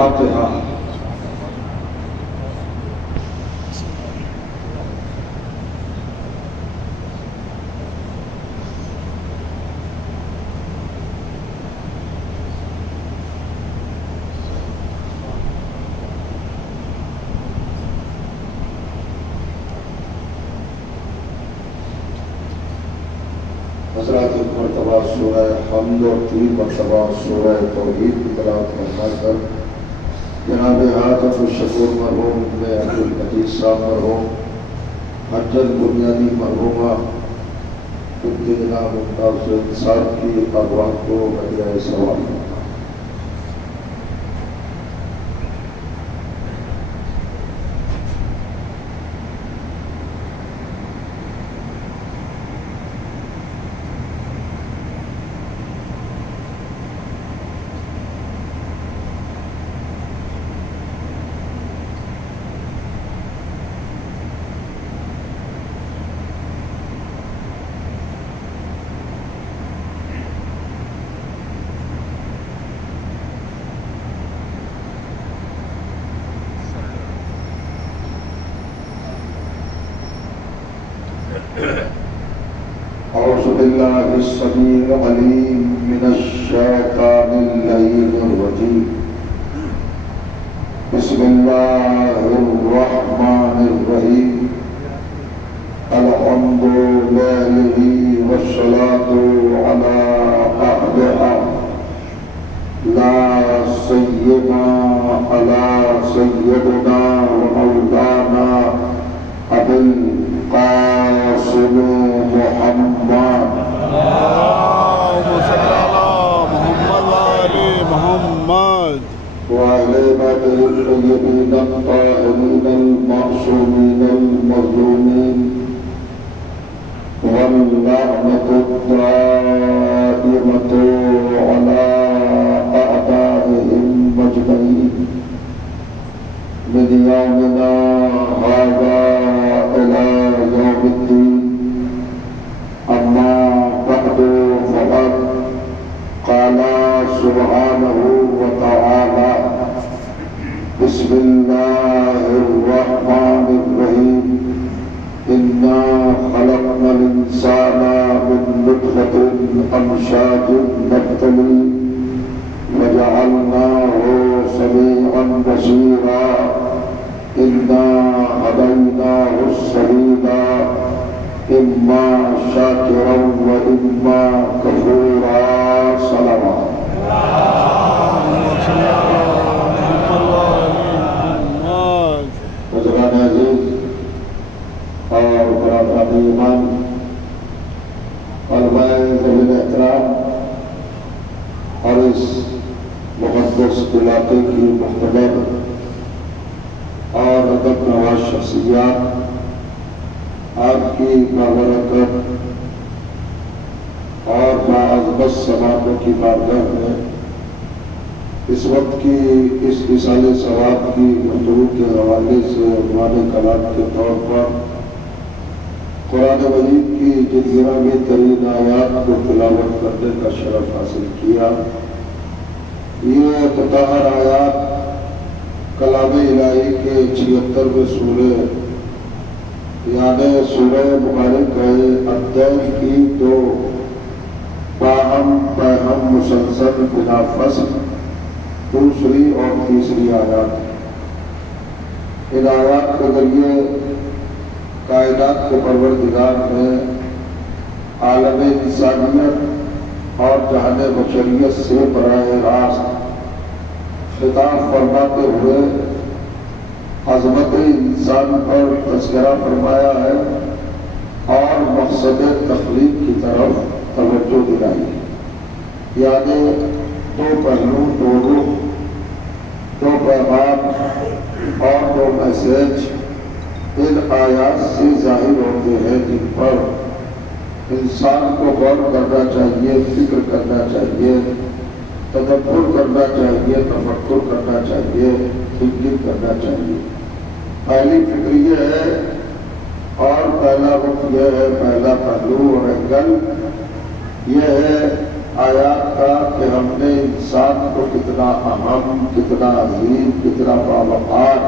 الفاتحہ۔ حضرات ایک مرتبہ سورہ حمد اور 3 مرتبہ سورہ توحید کی تلاوت فرما کر جناب عاطف الشکور مرحوم ابن عبدالمجید صاحب مرحوم حج البنیادی مرحومہ بنت جناب ممتاز حسین صاحب کی ارواح کو ہدیہ ثواب اعوذ باللہ السمیع العلیم من الشیطان اللعین الرجیم بسم اللہ الرحمن الرحیم الحمد للہ والصلاة علی اہلہا لا سیما علی سیدنا ومولانا ابی القاسم محمد اللهم صل على محمد وآل محمد وعلى آله الطيبين الطاهرين المعصومين المظلومين واللعنة الدائمة على أعدائهم أجمعين من يومنا هذا إلى يوم الدين. أما بعد فقد قال سبحانه وتعالى بسم الله الرحمن الرحيم إنا خلقنا الإنسان من نطفة أمشاج نبتليه وجعلناه سميعا بصيرا إنا هديناه السبيل إما شاكرا وإما كفورا. صلوات. حضرات عزیز اور برادران ایمان، علماء ذوی الاحترام اور اس مقدس علاقے کی محترم اور ادب نواز شخصیات، آپ کی بابرکت اور باعظمت سماعتوں کی بارگاہ میں اس وقت کی اس اصال ثواب کی گفتگو کے حوالے سے عنوان کلام کے طور پر قرآن مجید کی جن گرامی ترین آیات کو تلاوت کرنے کا شرف حاصل کیا. یہ مطہر آیات کلام الہی کے 76ویں سورہ یعنی سورہ مبارک الدین کی دو باہم مسلسل بلا فصل دوسری اور تیسری آیات. ان آیات کے ذریعے کائنات کے پروردگار نے عالم انسانیت اور جہان بشریت سے براہ راست خطاب فرماتے ہوئے عظمت انسان پر تذکرہ فرمایا ہے اور مقصد تخلیق کی طرف توجہ دلائی ہے. یعنی دو پہلو، دو رخ، دو پیغام اور دو میسج ان آیات سے ظاہر ہوتے ہیں جن پر انسان کو غور کرنا چاہیے، فکر کرنا چاہیے، تدبر کرنا چاہیے، تفکر کرنا چاہیے، تھنکنگ کرنا چاہیے. پہلی فکر یہ ہے اور پہلا رخ یہ ہے، پہلا پہلو اور اینگل یہ ہے آیات کا کہ ہم نے انسان کو کتنا اہم، کتنا عظیم، کتنا باوقار،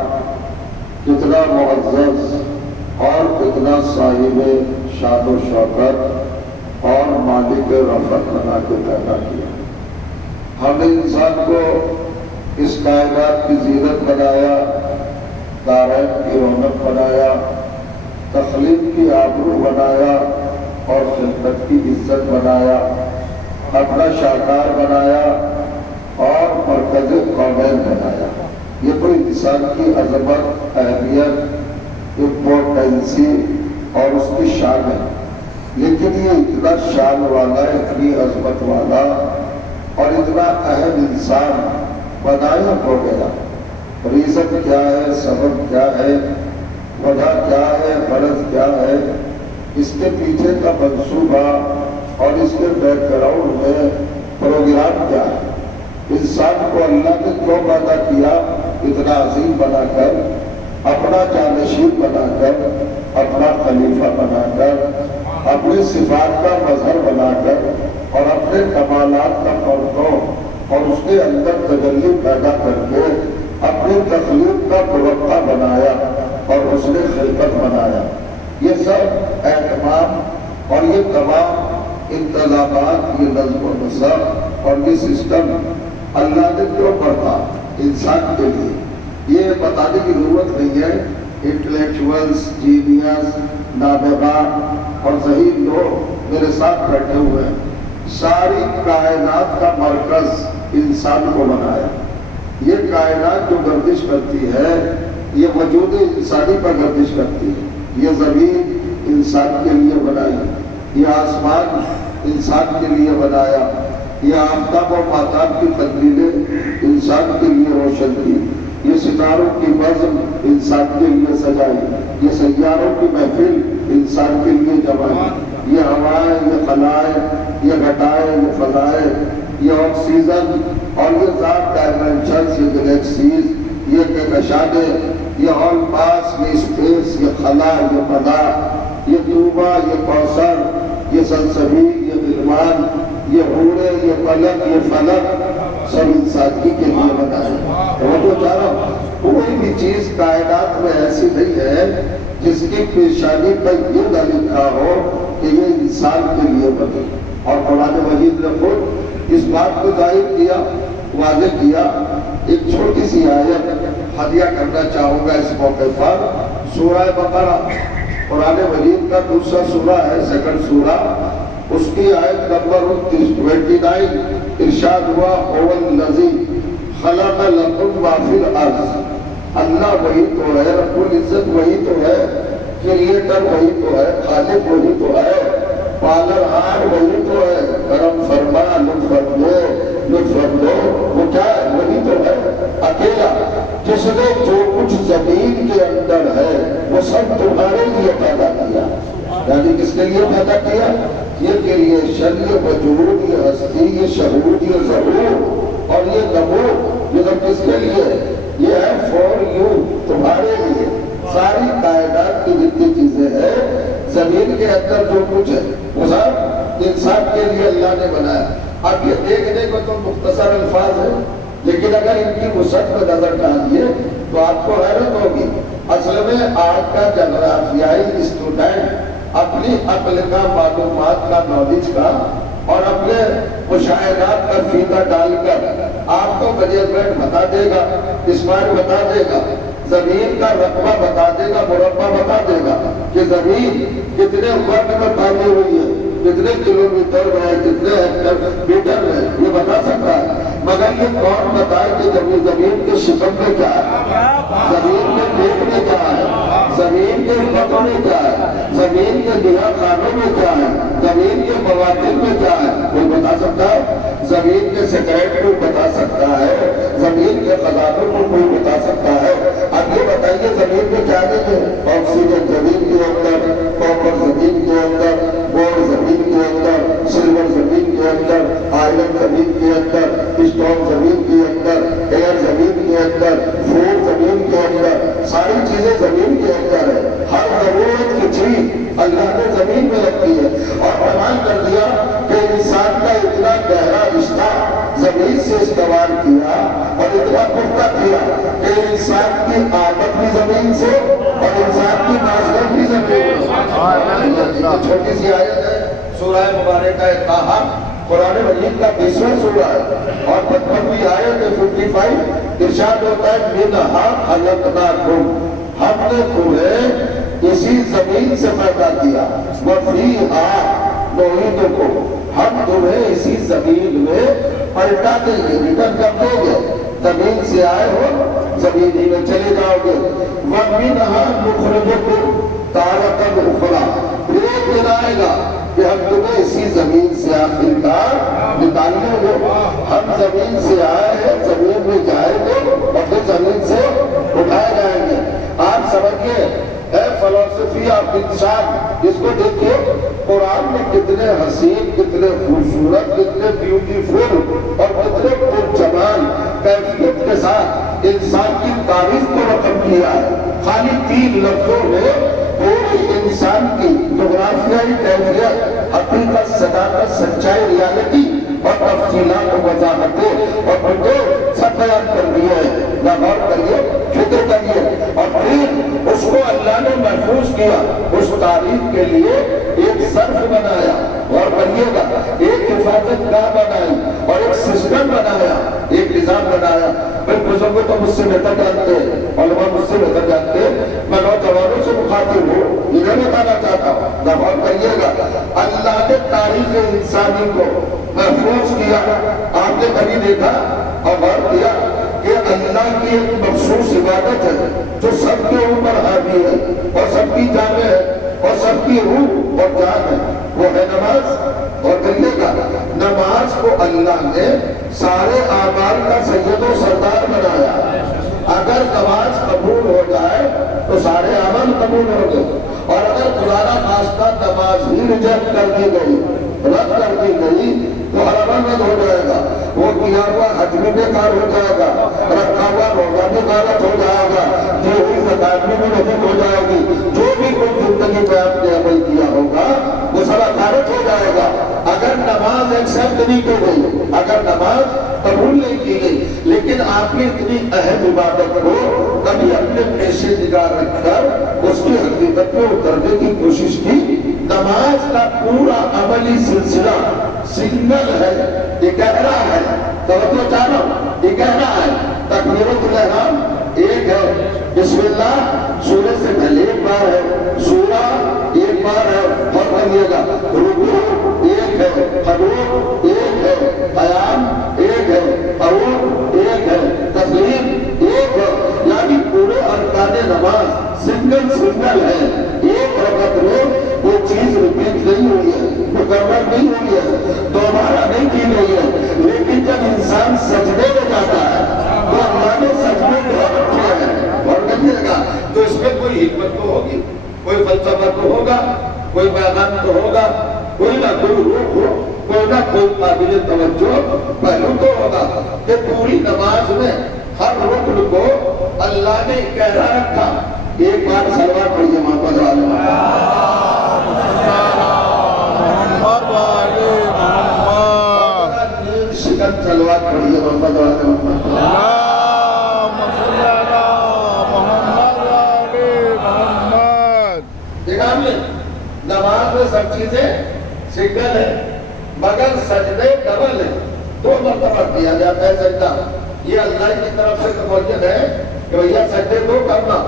کتنا معزز اور کتنا صاحب شان و شوکت اور مالک رفعت بنا کے پیدا کیا۔ ہم نے انسان کو اس کائنات کی زینت بنایا، دارین کی رونق بنایا، تخلیق کی آبرو بنایا اور خلقت کی عزت بنایا، اپنا شاہکار بنایا اور مرکز قومین بنایا۔ یہ تو انسان کی عظمت، اہمیت، امپورٹنسی اور اس کی شان ہے، لیکن یہ اتنا شان والا، اتنی عظمت والا اور اتنا اہم انسان بنایا ہو گیا۔ ریزن کیا ہے، سبب کیا ہے، وجہ کیا ہے، غرض کیا ہے، اس کے پیچھے کا منصوبہ اور اس کے بیک گراؤنڈ میں پروگرام کیا ہے؟ انسان کو اللہ نے کیوں پیدا کیا؟ اتنا عظیم بنا کر، اپنا جانشین بنا کر، اپنا خلیفہ بنا کر، اپنی صفات کا مظہر بنا کر اور اپنے کمالات کا پردو اور اس کے اندر تجلی پیدا کر کے اپنی تخلیق کا توقع بنایا اور اس نے خلقت بنایا۔ یہ سب اہتمام اور یہ تمام انتظامات، یہ نظم و نسق اور یہ سسٹم اللہ نے کیوں پڑھا؟ انسان کے لیے۔ یہ بتانے کی ضرورت نہیں ہے۔ انٹلیکچوئلز، جینیس، نابغہ اور ذہین لوگ میرے ساتھ بیٹھے ہوئے ہیں۔ ساری کائنات کا مرکز انسان کو بنایا۔ یہ کائنات جو گردش کرتی ہے یہ وجود انسانی پر گردش کرتی ہے۔ یہ زمین انسان کے لیے بنائی، یہ آسمان انسان کے لیے بنایا، یہ آفتاب و ماہتاب کی تقدیریں انسان کے لیے روشن کی، یہ ستاروں کی بزم انسان کے لیے سجائی، یہ سیاروں کی محفل انسان کے لیے جمائی، یہ ہوائیں، یہ خلائیں، یہ گھٹائیں، یہ فضائیں، یہ آکسیجن اور یہ ذات ڈائمنشنز، یہ گلیکسیز، یہ کہکشانیں، یہ ہال پاس، یہ اسپیس، یہ خلا، یہ فضا، یہ طوبہ، یہ کوثر، یہ سلسبیل، یہ غلمان، یہ حورے، یہ پلک، یہ فلک، سب انسان کے لیے بنایا۔ وہ تو چاہ رہا ہوں کوئی بھی چیز کائنات میں ایسی نہیں ہے جس کی پیشانی پر یہ نہ لکھا ہو کہ یہ انسان کے لیے بنے۔ اور قرآن مجید نے خود اس بات کو ظاہر کیا، واضح کیا۔ ایک چھوٹی سی آیت ہدیہ کرنا چاہوں گا اس موقع پر۔ سورہ بقرہ قرآن مجید کا دوسرا سورہ ہے، سیکنڈ سورہ، اس کی آیت نمبر 29 ارشاد ہوا، هو الذی خلق لکم ما فی الارض۔ اللہ وہی تو ہے، رب العزت وہی تو ہے، کریٹر وہی تو ہے، خالق وہی تو ہے، پالنہار وہی تو ہے، کرم فرما، لطف فرمو، وہ کیا ہے؟ وہی تو ہے اکیلا، جس نے جو کچھ زمین کے اندر ہے وہ سب تمہارے لیے پیدا کیا۔ یعنی کس کے لیے پیدا کیا؟ یہ کریشن، یہ وجود، یہ ہستی، یہ شہود، یہ ظہور اور یہ نمود، یہ سب کس کے لیے؟ یہ ہے فور یو، تمہارے لیے۔ ساری کائنات کی جتنی چیزیں ہیں، زمین کے اندر جو کچھ ہے وہ سب انسان کے لیے اللہ نے بنایا۔ اب یہ دیکھنے کو تو مختصر الفاظ ہے، لیکن اگر ان کی وسعت میں نظر ڈالیے تو آپ کو حیرت ہوگی۔ اصل میں آج کا جغرافیائی اسٹوڈنٹ اپنی عقل کا، معلومات کا، نالج کا اور اپنے مشاہدات کا فیتہ ڈال کر آپ کو میجرمنٹ بتا دے گا، اسمائل بتا دے گا، زمین کا رقبہ بتا دے گا، مربع بتا دے گا کہ زمین کتنے وقت میں پھیلی ہوئی ہے، کتنے کلومیٹر میں، کتنے ہیکٹر میٹر میں، یہ بتا سکتا ہے۔ مگر یہ کون بتائے کہ زمین کے شکم میں کیا ہے، زمین کے پیٹ میں کیا ہے، زمین کے پتوں میں کیا ہے، زمین کے دیہا خانوں میں کیا ہے، زمین کے مواقع میں کیا ہے، کوئی بتا سکتا ہے؟ زمین کے سیکرٹ کو بتا سکتا ہے، زمین کے خزانوں کو کوئی بتا سکتا ہے۔ اب یہ بتائیے زمین میں کیا نہیں ہے؟ آکسیجن زمین کے اندر، کاپر زمین کے اندر، گولڈ زمین کے اندر، سلور زمین کے اندر، آئرن زمین کے اندر، اسٹون زمین کے اندر، ایئر زمین کے اندر، فوڈ زمین کے اندر، ساری چیزیں زمین کے اندر ہے۔ ہر ضرورت کی چیز اللہ نے زمین میں رکھی ہے اور بیان کر دیا کہ انسان کا اتنا گہرا زمین سے استوار کیا اور اتنا پختہ کیا کہ انسان کی آمد بھی زمین سے اور انسان کی نازل بھی زمین سے. چھوٹی سی آیت ہے سورہ مبارکہ طٰہٰ قرآن مجید کا 20واں سورہ ہے اور 55ویں آیت 55 ارشاد ہوتا ہے منہا خلقناکم، ہم نے تمہیں اسی زمین سے پیدا کیا، وفیہا نعیدکم، ہم تمہیں اسی زمین میں پلٹا دیں گے، ریٹرن کر دیں گے. زمین سے آئے ہو زمین ہی میں چلے جاؤ گے. وَمِنْهَا نُخْرِجُكُمْ تَارَةً أُخْرَىٰ، ایک دن آئے گا کہ ہم تمہیں اسی زمین سے آخر کار نکالیں گے. ہم زمین سے آئے ہیں، زمین میں جائیں گے اور پھر زمین سے اٹھائے جائیں گے. آپ سمجھئے ہے فلسفی آف انسان، اس کو دیکھیے قرآن میں کتنے حسین، کتنے خوبصورت، کتنے بیوٹیفل اور کتنے پرجمال کیفیت کے ساتھ انسان کی تاریخ کو رقم کیا ہے. خالی 3 لفظوں میں پورے انسان کی جغرافیائی کیفیت، حقیقت، صداقت، سچائی، ریالٹی اور تفصیلات و وضاحتیں اور پھر سب بیان کر دیے ہیں. غور کریے، فکر کریے اور پھر اس کو اللہ نے محفوظ کیا. اس تاریخ کے لیے ایک صرف بنایا، اور کریے گا ایک حفاظت گاہ بنائی اور ایک سسٹم بنایا، ایک نظام بنایا. پھر بزرگوں تو مجھ سے بہتر جانتے ہیں، علماء مجھ سے بہتر جانتے ہیں، میں نوجوانوں سے مخاطب ہوں، انہیں بتانا چاہتا ہوں. غور کریے گا اللہ نے تاریخ انسانی کو محفوظ کیا. آپ نے کبھی دیکھا اور غور کیا کہ اللہ کی ایک مخصوص عبادت ہے جو سب کے اوپر حاوی ہے اور سب کی جامع ہے اور سب کی روح اور جان ہے، وہ ہے نماز. اور کریے گا نماز کو اللہ نے سارے اعمال کا سید و سردار بنایا. اگر نماز قبول ہو جائے تو سارے عمل قبول ہو گئے، اور اگر خدا نخواستہ نماز ہی ریجیکٹ کر دی گئی، رد کر دی گئی تو ہر عمل رد ہو جائے گا. وہ کیا ہوا حج بھی بیکار ہو جائے گا، رکھا ہوا روزہ بھی غلط ہو جائے گا، دی ہوئی زکات بھی غلط ہو جائے گی. جو بھی کوئی زندگی میں آپ نے عمل کیا ہوگا وہ سب غلط ہو جائے گا. اگر نماز ایکسپٹ نہیں کی گئی، اگر نماز قبول نہیں کی گئی، لیکن آپ کی اتنی اہم عبادت کو کبھی اپنے پیشے نگاہ رکھ کر اس کی حقیقت میں اترنے کی کوشش کی. نماز کا پورا عملی سلسلہ سنگل ہے، یہ گہرا ہے. توجہ چاہو، یہ گہرا ہے. تکبیرۃ الاحرام ایک ہے، بسم اللہ سورہ سے پہلے ایک بار ہے، سورہ ایک بار ہے. اور کریے گا رکوع ایک ہے، قنوت ایک ہے، قیام ایک ہے، قعود ایک ہے، تسلیم ایک ہے. یعنی پورے ارکان نماز سنگل ہے. ایک رکعت میں وہ چیز ریپیٹ نہیں ہوئی ہے، مکرر نہیں ہوئی ہے، دوبارہ نہیں کی گئی ہے. لیکن جب انسان سجدے میں جاتا ہے تو اللہ نے سجدے کو رکھا ہے. اور کہیے گا تو اس میں کوئی حکمت تو ہوگی، کوئی فلسفہ تو ہوگا، کوئی پیغام تو ہوگا، کوئی نہ کوئی روح ہو، کوئی نہ کوئی قابل توجہ پہلو تو ہوگا کہ پوری نماز میں ہر رکن کو اللہ نے گہرا رکھا. ایک بار سلوات پڑھیے محمد والے شکن سلوات پڑھیے محمد والے نماز میں سب چیزیں سنگل ہے مگر سجدے ڈبل ہے. 2 مرتبہ کیا جاتا ہے سجدہ. یہ اللہ کی طرف سے قبولیت ہے کہ بھیا سجدے 2 کرنا.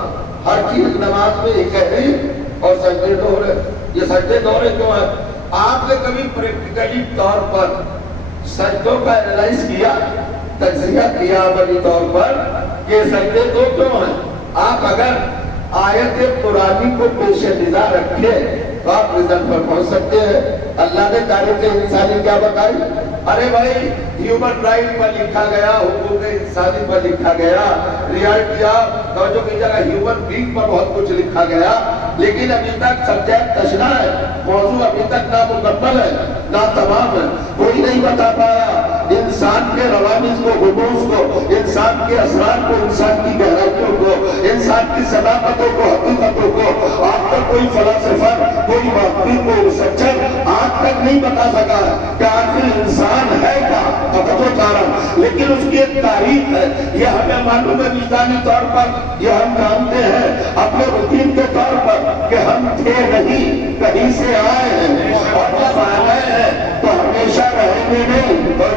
ہر چیز نماز میں ایک ہے اور سجدے 2 رہے. یہ سجدے 2 رہے کیوں ہیں؟ آپ نے کبھی پریکٹیکلی طور پر سجدوں کا اینالائز کیا، تجزیہ کیا عملی طور پر کہ سجدے 2 کیوں ہیں؟ آپ اگر آیت قرآنی کو پیش نظر رکھے تو آپ رزلٹ پر پہنچ سکتے ہیں. اللہ نے تاریخ انسانی کیا بتائی؟ ارے بھائی ہیومن رائٹ پر لکھا گیا، حقوق انسانی پر لکھا گیا، ریالٹی توجہ کی جگہ ہیومن بینگ پر بہت کچھ لکھا گیا، لیکن ابھی تک سبجیکٹ تشنا ہے، موضوع ابھی تک نہ مکمل ہے نہ تمام ہے. کوئی نہیں بتا پایا انسان کے روابط کو، حقوق کو، انسان کے اثرات کو، انسان کی گہرائیوں کو، انسان کی صداقتوں کو، حقیقتوں کو. آج تک کوئی فلسفہ، کوئی محقق، کوئی ریسرچر آج تک نہیں بتا سکا کہ آخر انسان ہے کیا. توجہ چاہ رہا کی ایک تاریخ ہے، یہ ہمیں معلوم ہے وجدانی طور پر، یہ ہم جانتے ہیں اپنے روٹین کے طور پر کہ ہم تھے نہیں، کہیں سے آئے ہیں، اور جب آ گئے ہیں تو ہمیشہ رہیں گے نہیں، اور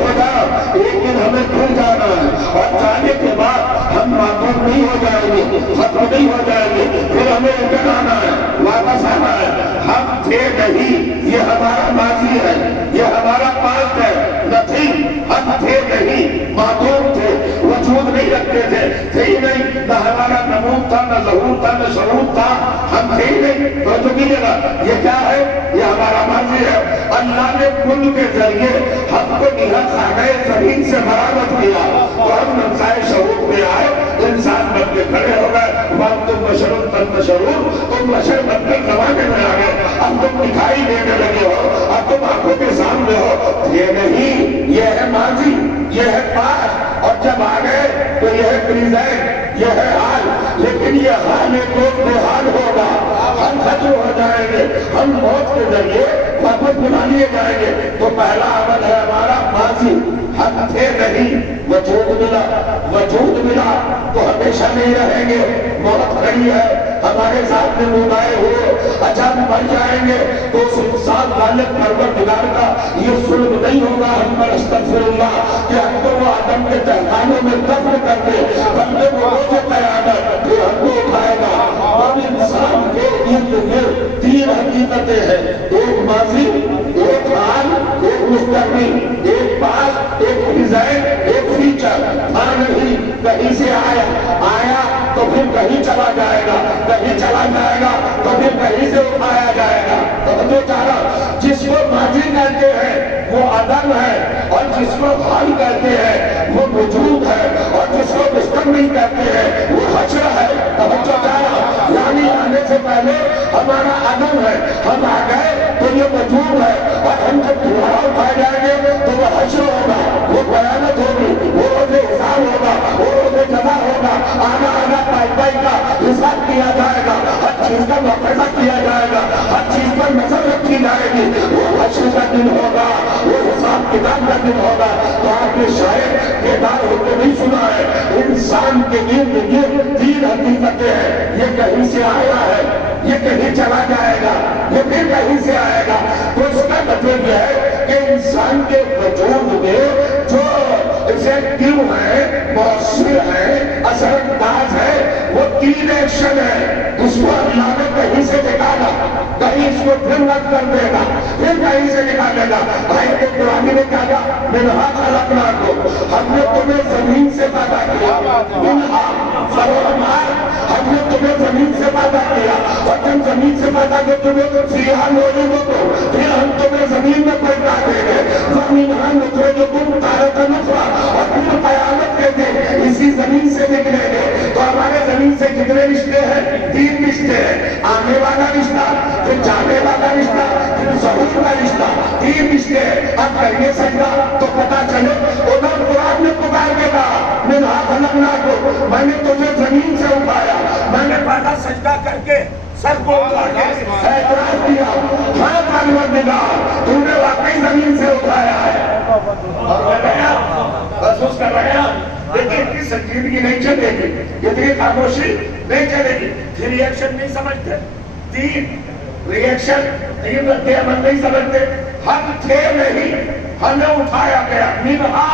ایک دن ہمیں پھر جانا ہے، اور جانے کے بعد ہم معذور نہیں ہو جائیں گے، ختم نہیں ہو جائیں گے، پھر ہمیں ریٹرن آنا ہے، واپس آنا ہے۔ ہم تھے نہیں، یہ ہمارا ماضی ہے، یہ ہمارا پاسٹ ہے، نتھنگ، ہم تھے نہیں، معذور تھے، وجود نہیں رکھتے تھے ہی نہیں، نہ ہمارا نمود تھا، نہ ظہور تھا، نہ شعور تھا، ہم تھے ہی نہیں۔ تو چکی جگہ یہ کیا ہے؟ یہ ہمارا ماضی ہے۔ اللہ نے کل کے ذریعے ہم کو نہت خانہ زمین سے برآمد کیا، تو ہم منصائے شعور میں آئے، انسان بن کے کھڑے ہو گئے، وَأَنْتُمْ بَشَرٌ تَنْتَشِرُونَ، تم بشر بن کے زمانے میں آ گئے، اب تم دکھائی دینے لگے ہو، اب تم آنکھوں کے سامنے ہو۔ یہ نہیں، یہ ہے ماضی، یہ ہے پاس، اور جب آ گئے تو یہ ہے پریزنٹ، یہ ہے حال، لیکن یہ حال ایک روز بے حال ہوگا، ہم ختم ہو جائیں گے، ہم موت کے ذریعے واپس بلا لیے جائیں گے۔ تو پہلا عمل ہے ہمارا ماضی، ہم تھے نہیں، وجود ملا، وجود ملا تو ہمیشہ نہیں رہیں گے، موت کھڑی ہے ہمارے ساتھ میں مدائے ہوئے، اچھا مر جائیں گے تو اس انسان والد پروردگار کا یہ ظلم نہیں ہوگا ہم پر استغفر اللہ کہ ہم کو وہ آدم کے تہخانوں میں دفن کر دے، بلکہ وہ روز قیامت پھر ہم کو اٹھائے گا۔ اور انسان کے ارد گرد تین حقیقتیں ہیں، ایک ماضی، ایک حال، ایک مستقبل، ایک پاس، ایک پریزنٹ، ایک فیوچر۔ ہاں نہیں، کہیں سے آیا تو پھر کہیں چلا جائے گا، کہیں چلا جائے گا تو پھر کہیں سے اٹھایا جائے گا۔ تو جو چاہا جس کو ماضی کہتے ہیں وہ عدم ہے، اور جس کو حال کہتے ہیں وہ وجود ہے، اور جس کو مستقبل کہتے ہیں وہ حشر ہے۔ توجہ چاہا یعنی آنے سے پہلے ہمارا عدم ہے، ہم آ گئے تو یہ وجود ہے، اور ہم جب دوبارہ اٹھائے جائیں گے تو وہ حشر ہوگا، وہ قیامت ہوگی، وہ روز حساب ہوگا، وہ روز جزا ہوگا، آنا پائی کا حساب کیا جائے گا، ہر چیز کا مقابلہ کیا جائے گا، ہر چیز پر نظر رکھی جائے گی، وہ حشر کا دن ہوگا، وہ حساب کتاب کا دن ہوگا۔ تو آپ نے شاید بیدار ہو کے نہیں سنا ہے، انسان کے ارد گرد تین حقیقتیں ہیں، یہ کہیں سے آیا ہے، یہ کہیں چلا جائے گا، یہ پھر کہیں سے آئے گا۔ تو اس کا مطلب یہ ہے کہ انسان کے وجود میں جو ایکٹیو ہے، مؤثر ہے، اثر انداز ہے، وہ تین ایکشن ہے۔ اس کو اللہ نے کہیں سے نکالا، کہیں اس کو پھر رد کر دے گا، پھر کہیں سے نکالے گا۔ بھائی کے قرآن نے کہا منہا خلقناکم، ہم نے تمہیں زمین سے پیدا کیا، منہا فرومار، ہم نے تمہیں زمین سے پیدا کیا، اور جب زمین سے پیدا کیا تمہیں فیہا نعیدکم، پھر ہم تمہیں زمین میں پلٹا دیں گے، ومنہا نخرجکم تارۃ اخری، اور پھر قیامت کے دن اسی زمین سے نکلیں گے۔ تو ہمارے زمین سے کتنے رشتے ہیں؟ تین رشتے ہیں، آنے والا رشتہ، پھر جانے والا رشتہ، پھر ظہور کا رشتہ، تین رشتے ہیں۔ اب کریے سجدہ تو پتا چلے، ادھر قرآن نے پکار کے کہا منہا خلقناکم، میں نے تمہیں زمین سے اٹھایا، میں نے پہلا سجدہ کر کے سر کو اٹھا کے اعتراف کیا، ہاں پروردگار تو نے واقعی زمین سے اٹھایا ہے، اور میں گیا محسوس کر رہے ہیں۔ لیکن اتنی سنجیدگی نہیں چلے گی، اتنی خاموشی نہیں چلے گی، پھر ریئیکشن نہیں سمجھتے، تین ریئیکشن، تین رد عمل نہیں سمجھتے۔ ہم تھے نہیں، ہمیں اٹھایا گیا، منہا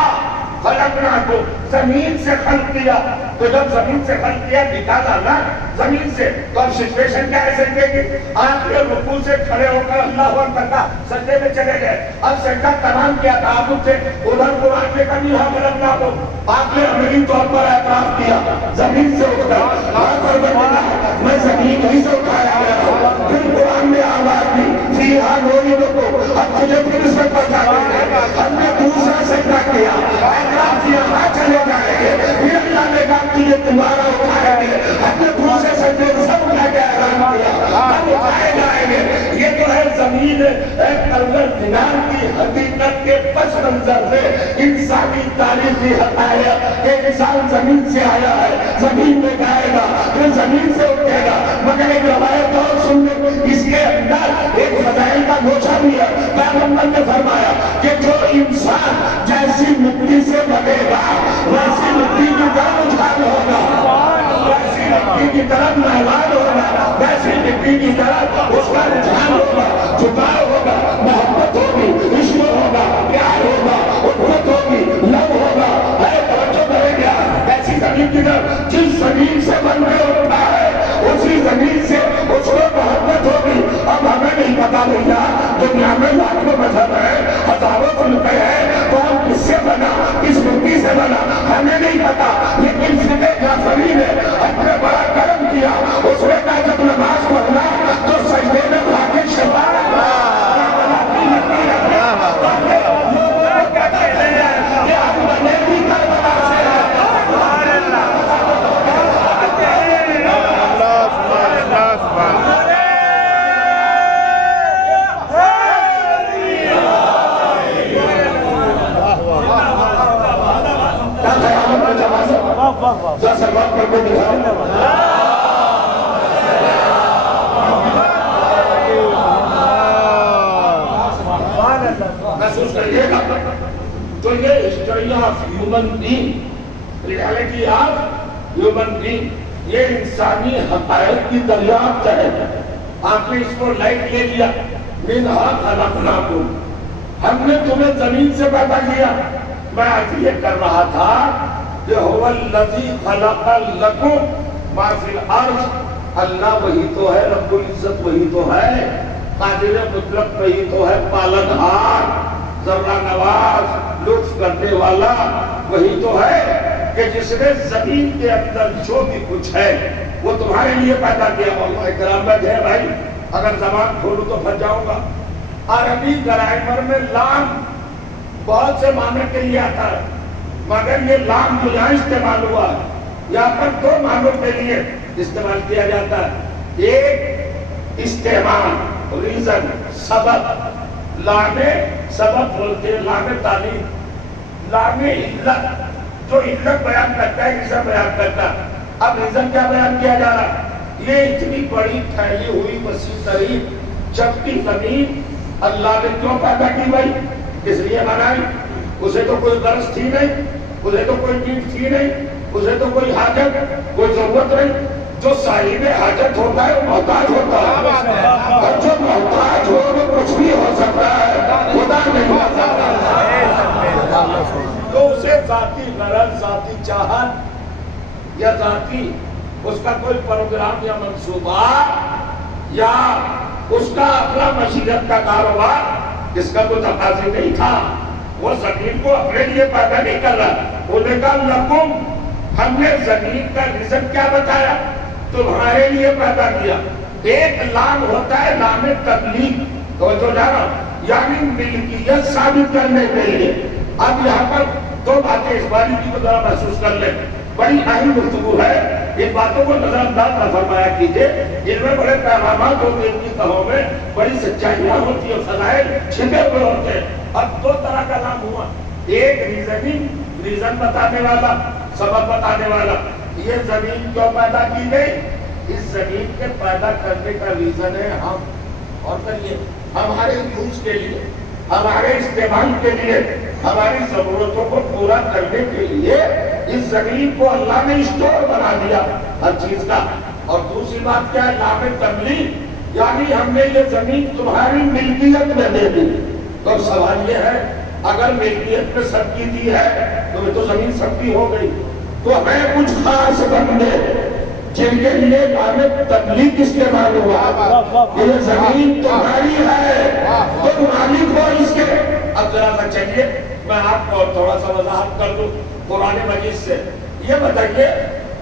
خلقناکم، زمین سے خلق کیا۔ تو جب زمین سے خلق کیا نکالا نا زمین سے، تو اب سچویشن کیا ہے سجدے کی؟ آپ کے رکوع سے کھڑے ہو کر اللہ اکبر کہا، سجدے میں چلے گئے، اب سجدہ تمام کیا تعبد سے، ادھر قرآن نے کبھی ہاں خلقناکم، آپ نے عملی طور پر اعتراف کیا، زمین سے اٹھ کر ہاں پروردگار میں زمین ہی سے اٹھایا گیا ہوں۔ پھر قرآن نے آواز دی فیہا نعیدکم، اب تجھے پھر اس میں پہنچا دیں گے۔ ہم نے دوسرا سجدہ کیا، اعتراف کیا، ہاں چلے جائیں گے، پھر اللہ نے کہا تجھے دوبارہ اٹھائیں گے، ہم نے دوسرے سجدے سب کیا کیا اعلان کیا، ہم اٹھائے جائیں گے۔ یہ تو ہے زمین پروردگار کی حقیقت کے پس منظر سے انسانی تاریخی حقائق کہ انسان زمین سے آیا ہے، زمین میں جائے گا، پھر زمین سے اٹھے گا۔ مگر ایک روایت اور سن لیں، اس کے اندر ایک فضائل کا گوشہ بھی ہے۔ پیغمبر نے فرمایا کہ جو انسان جیسی مٹی سے بنے گا وہ نبی کی طرف اس کا رجحان ہوگا، جھکاؤ ہوگا، محبت ہوگی، عشق ہوگا، پیار ہوگا، الفت ہوگی، لو ہوگا۔ اے توجہ کرے گا ایسی زمین کی طرف جس زمین سے بن کے اٹھا ہے اسی زمین سے اس کو محبت ہوگی۔ اب ہمیں نہیں پتا بھیا دنیا میں لاکھوں مذہب ہے، ہزاروں فرقے ہیں، کون کس سے بنا، کس مٹی سے بنا ہمیں نہیں پتا، لیکن فقہ جعفری نے اپنے بڑا کرم کیا۔ اس نے کہا جب نماز پڑھنا تو سجدے میں خاک شفا محسوس کریے گا تو یہ history of human being, reality of human being, یہ انسانی حقائق کی دریافت ہے۔ آپ نے اس کو لائٹ لے لیا، منہا خلقناکم، ہم نے تمہیں زمین سے پیدا کیا۔ میں آج یہ کر رہا تھا کہ هو الذی خلق لکم ما فی الارض، اللہ وہی تو ہے، رب العزت وہی تو ہے، قادر مطلق وہی تو ہے، پالنہار، ذرہ نواز، لطف کرنے والا وہی تو ہے کہ جس نے زمین کے اندر جو بھی کچھ ہے وہ تمہارے لیے پیدا کیا۔ علماء کرام بیٹھے ہیں بھائی، اگر زبان کھولوں تو پھنس جاؤں گا۔ عربی گرامر میں لام بہت سے معنی کے لیے آتا ہے، مگر یہ لام جو یہاں استعمال ہوا ہے یہاں پر دو معنوں کے لیے استعمال کیا جاتا ہے۔ ایک استعمال، ریزن، سبب، لام سبب بولتے ہیں، لام تعلیم، لام علت، جو علت بیان کرتا ہے ریزن بیان کرتا ہے۔ اب ریزن کیا بیان کیا جا رہا ہے؟ یہ اتنی بڑی پھیلی ہوئی وسیع ترین چپٹی زمین اللہ نے کیوں پیدا کی بھائی؟ کس لیے بنائی؟ اسے تو کوئی غرض تھی نہیں، اسے تو کوئی نیڈ تھی نہیں، اسے تو کوئی حاجت، کوئی ضرورت نہیں۔ جو صاحب حاجت ہوتا ہے وہ محتاج ہوتا ہے، اور جو محتاج ہو وہ کچھ بھی ہو سکتا ہے، خدا نہیں ہو سکتا۔ تو اسے ذاتی غرض، ذاتی چاہت یا ذاتی اس کا کوئی پروگرام یا منصوبہ یا اس کا اپنا مشیت کا کاروبار اس کا کوئی تقاضی نہیں تھا۔ وہ زمین کو اپنے لیے پیدا نہیں کر رہا، انہیں کہا لکم، ہم نے زمین کا ریزن کیا بتایا؟ تمہارے لیے پیدا کیا۔ ایک لام ہوتا ہے لام تکلیف، تو جانا یعنی ملکیت ثابت کرنے کے لیے۔ اب یہاں پر دو باتیں اس باری کی کو ذرا محسوس کر لیں، بڑی اہم گفتگو ہے، ان باتوں کو نظر انداز نہ فرمایا کیجیے، ان میں بڑے پیغامات ہوتے ہیں، ان کی تہوں میں بڑی سچائیاں ہوتی ہیں، فضائل چھپے ہوئے ہوتے ہیں۔ اب دو طرح کا نام ہوا، ایک ریزننگ، ریزن بتانے والا، سبب بتانے والا۔ یہ زمین کیوں پیدا کی گئی؟ اس زمین کے پیدا کرنے کا ریزن ہے ہم، اور پھر یہ ہمارے یوز کے لیے، ہمارے استعمال کے لیے، ہماری ضرورتوں کو پورا کرنے کے لیے اس زمین کو اللہ نے اسٹور بنا دیا ہر چیز کا۔ اور دوسری بات کیا ہے؟ لام تملیک، یعنی ہم نے یہ زمین تمہاری ملکیت میں دے دی۔ تو سوال یہ ہے اگر ملکیت میں سب کی دی ہے تو یہ تو زمین سب کی ہو گئی، تو ہمیں کچھ خاص بندے جن کے لیے لام تملیک استعمال ہوا، یہ زمین تمہاری ہے تو مالک ہو اس کے۔ اب ذرا سا چلیے میں آپ کو تھوڑا سا وضاحت کر دوں قرآن مجید سے۔ یہ بتائیے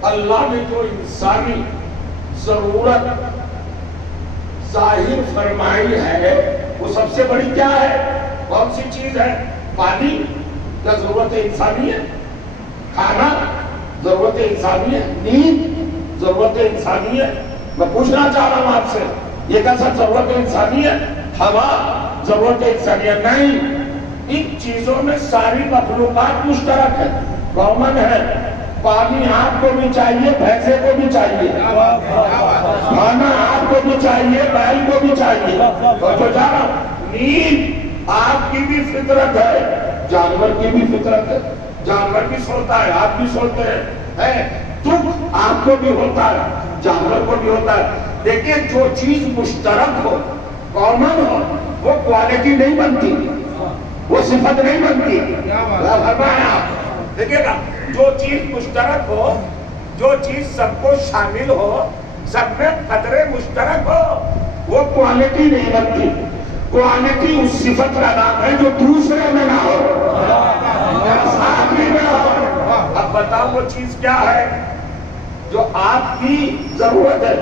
اللہ نے جو انسانی ضرورت ظاہر فرمائی ہے وہ سب سے بڑی کیا ہے؟ کون سی چیز ہے؟ پانی یا ضرورت انسانی ہے؟ کھانا ضرورت انسانی ہے؟ نیند ضرورت انسانی ہے؟ میں پوچھنا چاہ رہا ہوں آپ سے، یہ کیسا ضرورت انسانی ہے؟ ہوا ضرورت انسانی ہے؟ نہیں، ان چیزوں میں ساری مخلوقات مشترک ہے، کامن ہے۔ پانی آپ کو بھی چاہیے، بھینسے کو بھی چاہیے، کھانا آپ کو بھی چاہیے، بیل کو بھی چاہیے، اور جو جانا نیند آپ کی بھی فطرت ہے، جانور کی بھی فطرت ہے، جانور بھی سوتا ہے، آپ بھی سوتے ہیں، دکھ آپ کو بھی ہوتا ہے، جانور کو بھی ہوتا ہے۔ دیکھیے جو چیز مشترک ہو، کامن ہو، وہ کوالٹی نہیں بنتی، وہ صفت نہیں بنتی۔ دیکھیے نا، جو چیز مشترک ہو، جو چیز سب کو شامل ہو، سب میں قدرے مشترک ہو، وہ کوالٹی نہیں بنتی۔ کوالٹی اس صفت کا نام ہے جو دوسرے میں نہ ہو، ساتھ میں نہ ہو۔ اب بتاؤ وہ چیز کیا ہے جو آپ کی ضرورت ہے؟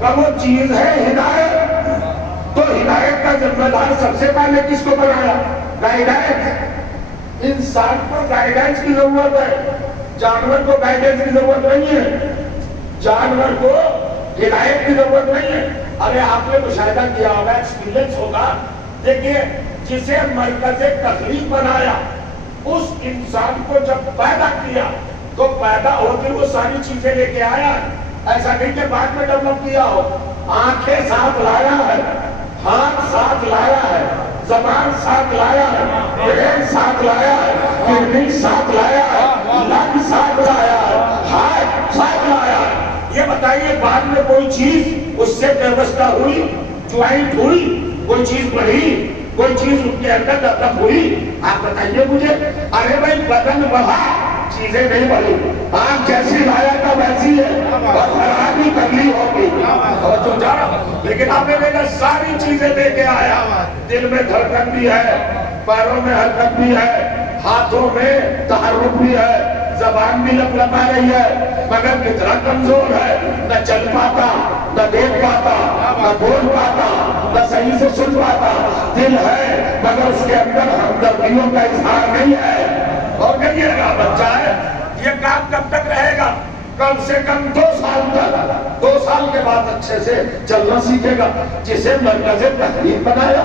کہ وہ چیز ہے ہدایت۔ تو ہدایت کا ذمہ دار سب سے پہلے کس کو بنایا؟ گائیڈنس۔ انسان کو گائیڈنس کی ضرورت ہے، جانور کو گائیڈنس کی ضرورت نہیں ہے، جانور کو ہدایت کی ضرورت نہیں ہے۔ ارے آپ نے مشاہدہ کیا ہوگا، ایکسپیرینس ہوگا، دیکھیے جسے مرکز تخلیق بنایا، اس انسان کو جب پیدا کیا تو پیدا ہو کے وہ ساری چیزیں لے کے آیا، ایسا نہیں کہ بعد میں ڈیولپ کیا ہو۔ آنکھیں ساتھ لایا ہے، ہاتھ ساتھ لایا ہے، زبان ساتھ لایا ہے، برین ساتھ لایا ہے، کڈنی ساتھ لایا ہے، لنگ ساتھ لایا ہے، ہارٹ ساتھ لایا ہے۔ یہ بتائیے بعد میں کوئی چیز اس سے پیوستہ ہوئی، جوائنٹ ہوئی، کوئی چیز بڑھی، کوئی چیز ان کے اندر ڈیولپ ہوئی؟ آپ بتائیے مجھے۔ ارے بھائی بدن بڑھا، چیزیں نہیں بڑھی۔ آنکھ جیسی لایا تھا ویسی ہے، اور خرابی کرنی ہوگی، اور جو جا رہا۔ لیکن آپ نے دیکھا ساری چیزیں لے کے آیا، دل میں دھڑکن بھی ہے، پیروں میں حرکت بھی ہے، ہاتھوں میں تحرک بھی ہے، زبان بھی لپلپا رہی ہے، مگر کتنا کمزور ہے، نہ چل پاتا، نہ دیکھ پاتا، نہ بول پاتا، نہ صحیح سے سن پاتا۔ دل ہے مگر اس کے اندر ہمدردیوں کا اظہار نہیں ہے۔ اور کہیے گا بچہ ہے، یہ کام کب تک رہے گا؟ کم سے کم 2 سال تک۔ 2 سال کے بعد اچھے سے چلنا سیکھے گا۔ جسے مرکز تخلیق بنایا،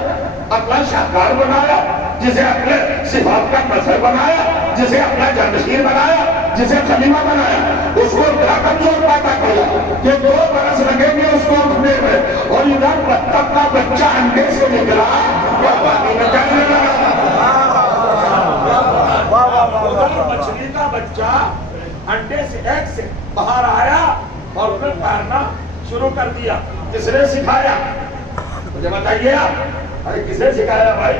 اپنا شاہکار بنایا، جسے اپنے صفات کا مظہر بنایا، جسے اپنا جانشین بنایا، جسے خلیفہ بنایا، اس کو اتنا کمزور پیدا کیا کہ 2 برس لگیں گے اس کو اٹھنے میں، اور ادھر بطخ کا بچہ انڈے سے نکلا اور پانی میں چلنے لگا۔ ادھر مچھلی کا بچہ انڈے سے ایک سے باہر آیا اور انہیں تیرنا شروع کر دیا۔ کس نے سکھایا؟ مجھے بتائیے آپ۔ ارے کسے سکھایا بھائی؟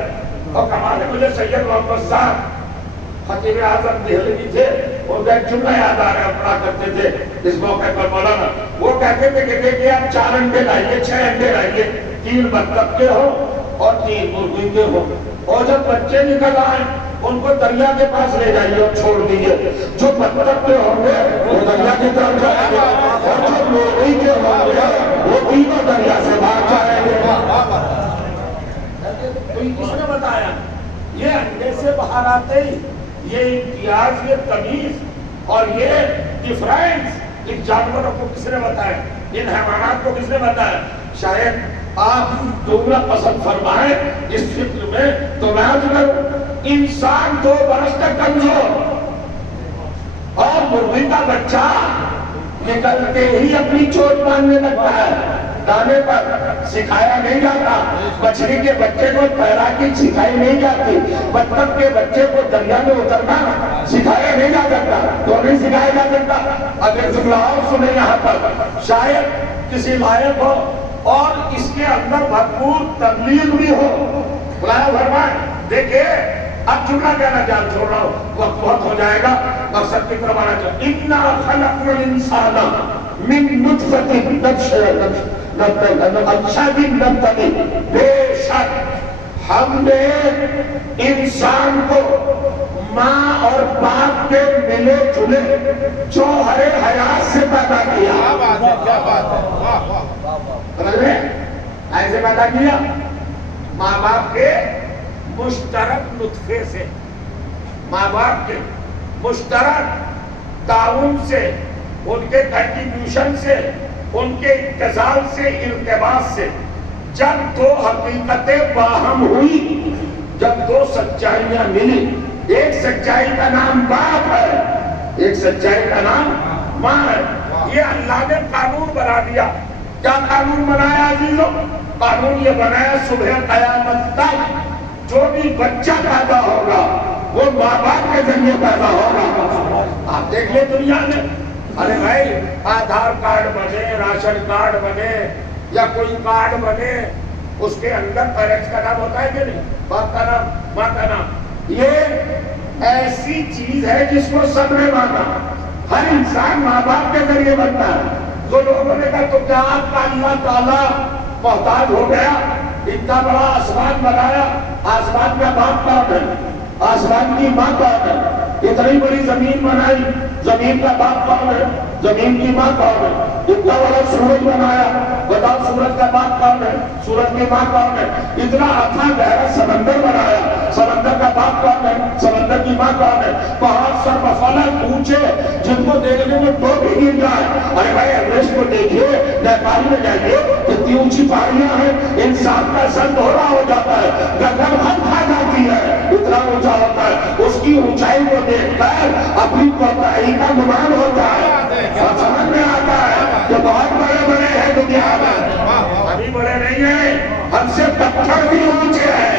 اور کمال ہے، مجھے سید محمد صاحب خطیب اعظم دہلوی تھے، ان کا ایک جملہ یاد آ رہا پڑھا کرتے تھے اس موقع پر مولانا۔ وہ کہتے تھے کہ دیکھیے آپ 4 انڈے لائیے، 6 انڈے لائیے، 3 بطخ کے ہو اور 3 مرغی کے ہو، اور جب بچے نکل آئے ان کو دریا کے پاس لے جائیے اور چھوڑ دیجیے۔ جو بطخ کے ہوں گے وہ دریا کی طرف جائیں گے، اور جو مرغی کے ہوں گے وہ تینوں دریا سے باہر جائیں گے۔ تو کس نے بتایا؟ یہ انڈے سے باہر آتے ہی یہ امتیاز، یہ تمیز اور یہ ڈفرینس ان جانوروں کو کس نے بتایا؟ ان حیوانات کو کس نے بتایا؟ شاید آپ دوگلا پسند فرمائیں اس فکر میں تو میں عرض کروں، انسان 2 برس تک کمزور اور مرغی کا بچہ نکلتے ہی اپنی چوٹ باندھنے لگتا ہے، دانے پر سکھایا نہیں جاتا۔ مچھلی کے بچے کو تیراکی سکھائی نہیں جاتی، بطخ کے بچے کو دریا میں اترنا سکھایا نہیں جا سکتا، تو نہیں سکھایا جا سکتا۔ اگر جملہ اور سنیں یہاں پر، شاید کسی لائق ہو اور اس کے اندر بھرپور تبلیغ بھی ہو، خدا فرمائے۔ دیکھیں اب جملہ کہنا جان چھوڑ رہا ہوں، وقت بہت ہو جائے گا، مقصد کی طرف آنا چاہیے۔ اِنَّا خَلَقْنَا الْإِنسَانَ مِن نُطْفَةٍ بے شک ہم نے انسان کو ماں اور باپ کے ملے جلے جوہر حیات سے پیدا کیا۔ ایسے پیدا کیا ماں باپ کے مشترک نطفے سے، ماں باپ کے مشترک تعاون سے، ان کے کنٹریبیوشن سے، ان کے اتصال سے، ارتباط سے، جب 2 حقیقتیں باہم ہوئی، جب 2 سچائیاں ملی، ایک سچائی کا نام باپ ہے، ایک سچائی کا نام ماں ہے۔ یہ اللہ نے قانون بنا دیا۔ کیا قانون بنایا عزیزوں؟ قانون یہ بنایا صبح قیامت تک جو بھی بچہ پیدا ہوگا وہ ماں باپ کے ذریعے پیدا ہوگا۔ آپ دیکھ لیں دنیا میں، ارے بھائی آدھار کارڈ بنے، راشن کارڈ بنے، یا کوئی کارڈ بنے اس کے اندر پیرنٹس کا نام ہوتا ہے کہ نہیں، باپ کا نام، ماں کا نام. یہ ایسی چیز ہے جس کو سب نے مانا. ہر انسان ماں باپ کے ذریعے بنتا ہے. جو لوگوں نے کہا تو کیا آپ کا اللہ تعالیٰ محتاج ہو گیا؟ اتنا بڑا آسمان بنایا، آسمان کا باپ کون ہے؟ آسمان کی ماں کون ہے؟ اتنی بڑی زمین بنائی، زمین کا باپ کون ہے؟ زمین کی ماں کون ہے؟ اتنا بڑا سورج بنایا، بتاؤ سورج کا باپ کون ہے؟ سورج کی ماں کون ہے؟ اتنا اتھا گہرا سمندر بنایا، سمندر کا باپ کون ہے؟ سمندر کی ماں کون ہے؟ پہاڑ سر فلک اونچے جن کو دیکھنے میں تو بھی گر جائے. ارے بھائی ایوریسٹ کو دیکھیے، نیپال میں جائیے، اتنی اونچی پہاڑیاں ہیں، انسان کا سر دوہرا ہو جاتا ہے، گردن ہم کھا جاتی ہے، اتنا اونچا ہوتا ہے. اس کی اونچائی کو دیکھ کر اپنی کوتاہی کا گمان ہوتا ہے. سمجھ میں آتا ہے کہ بہت بڑے بڑے ہیں دنیا میں، ابھی بڑے نہیں ہیں، ہم سے پتھر بھی اونچے ہیں.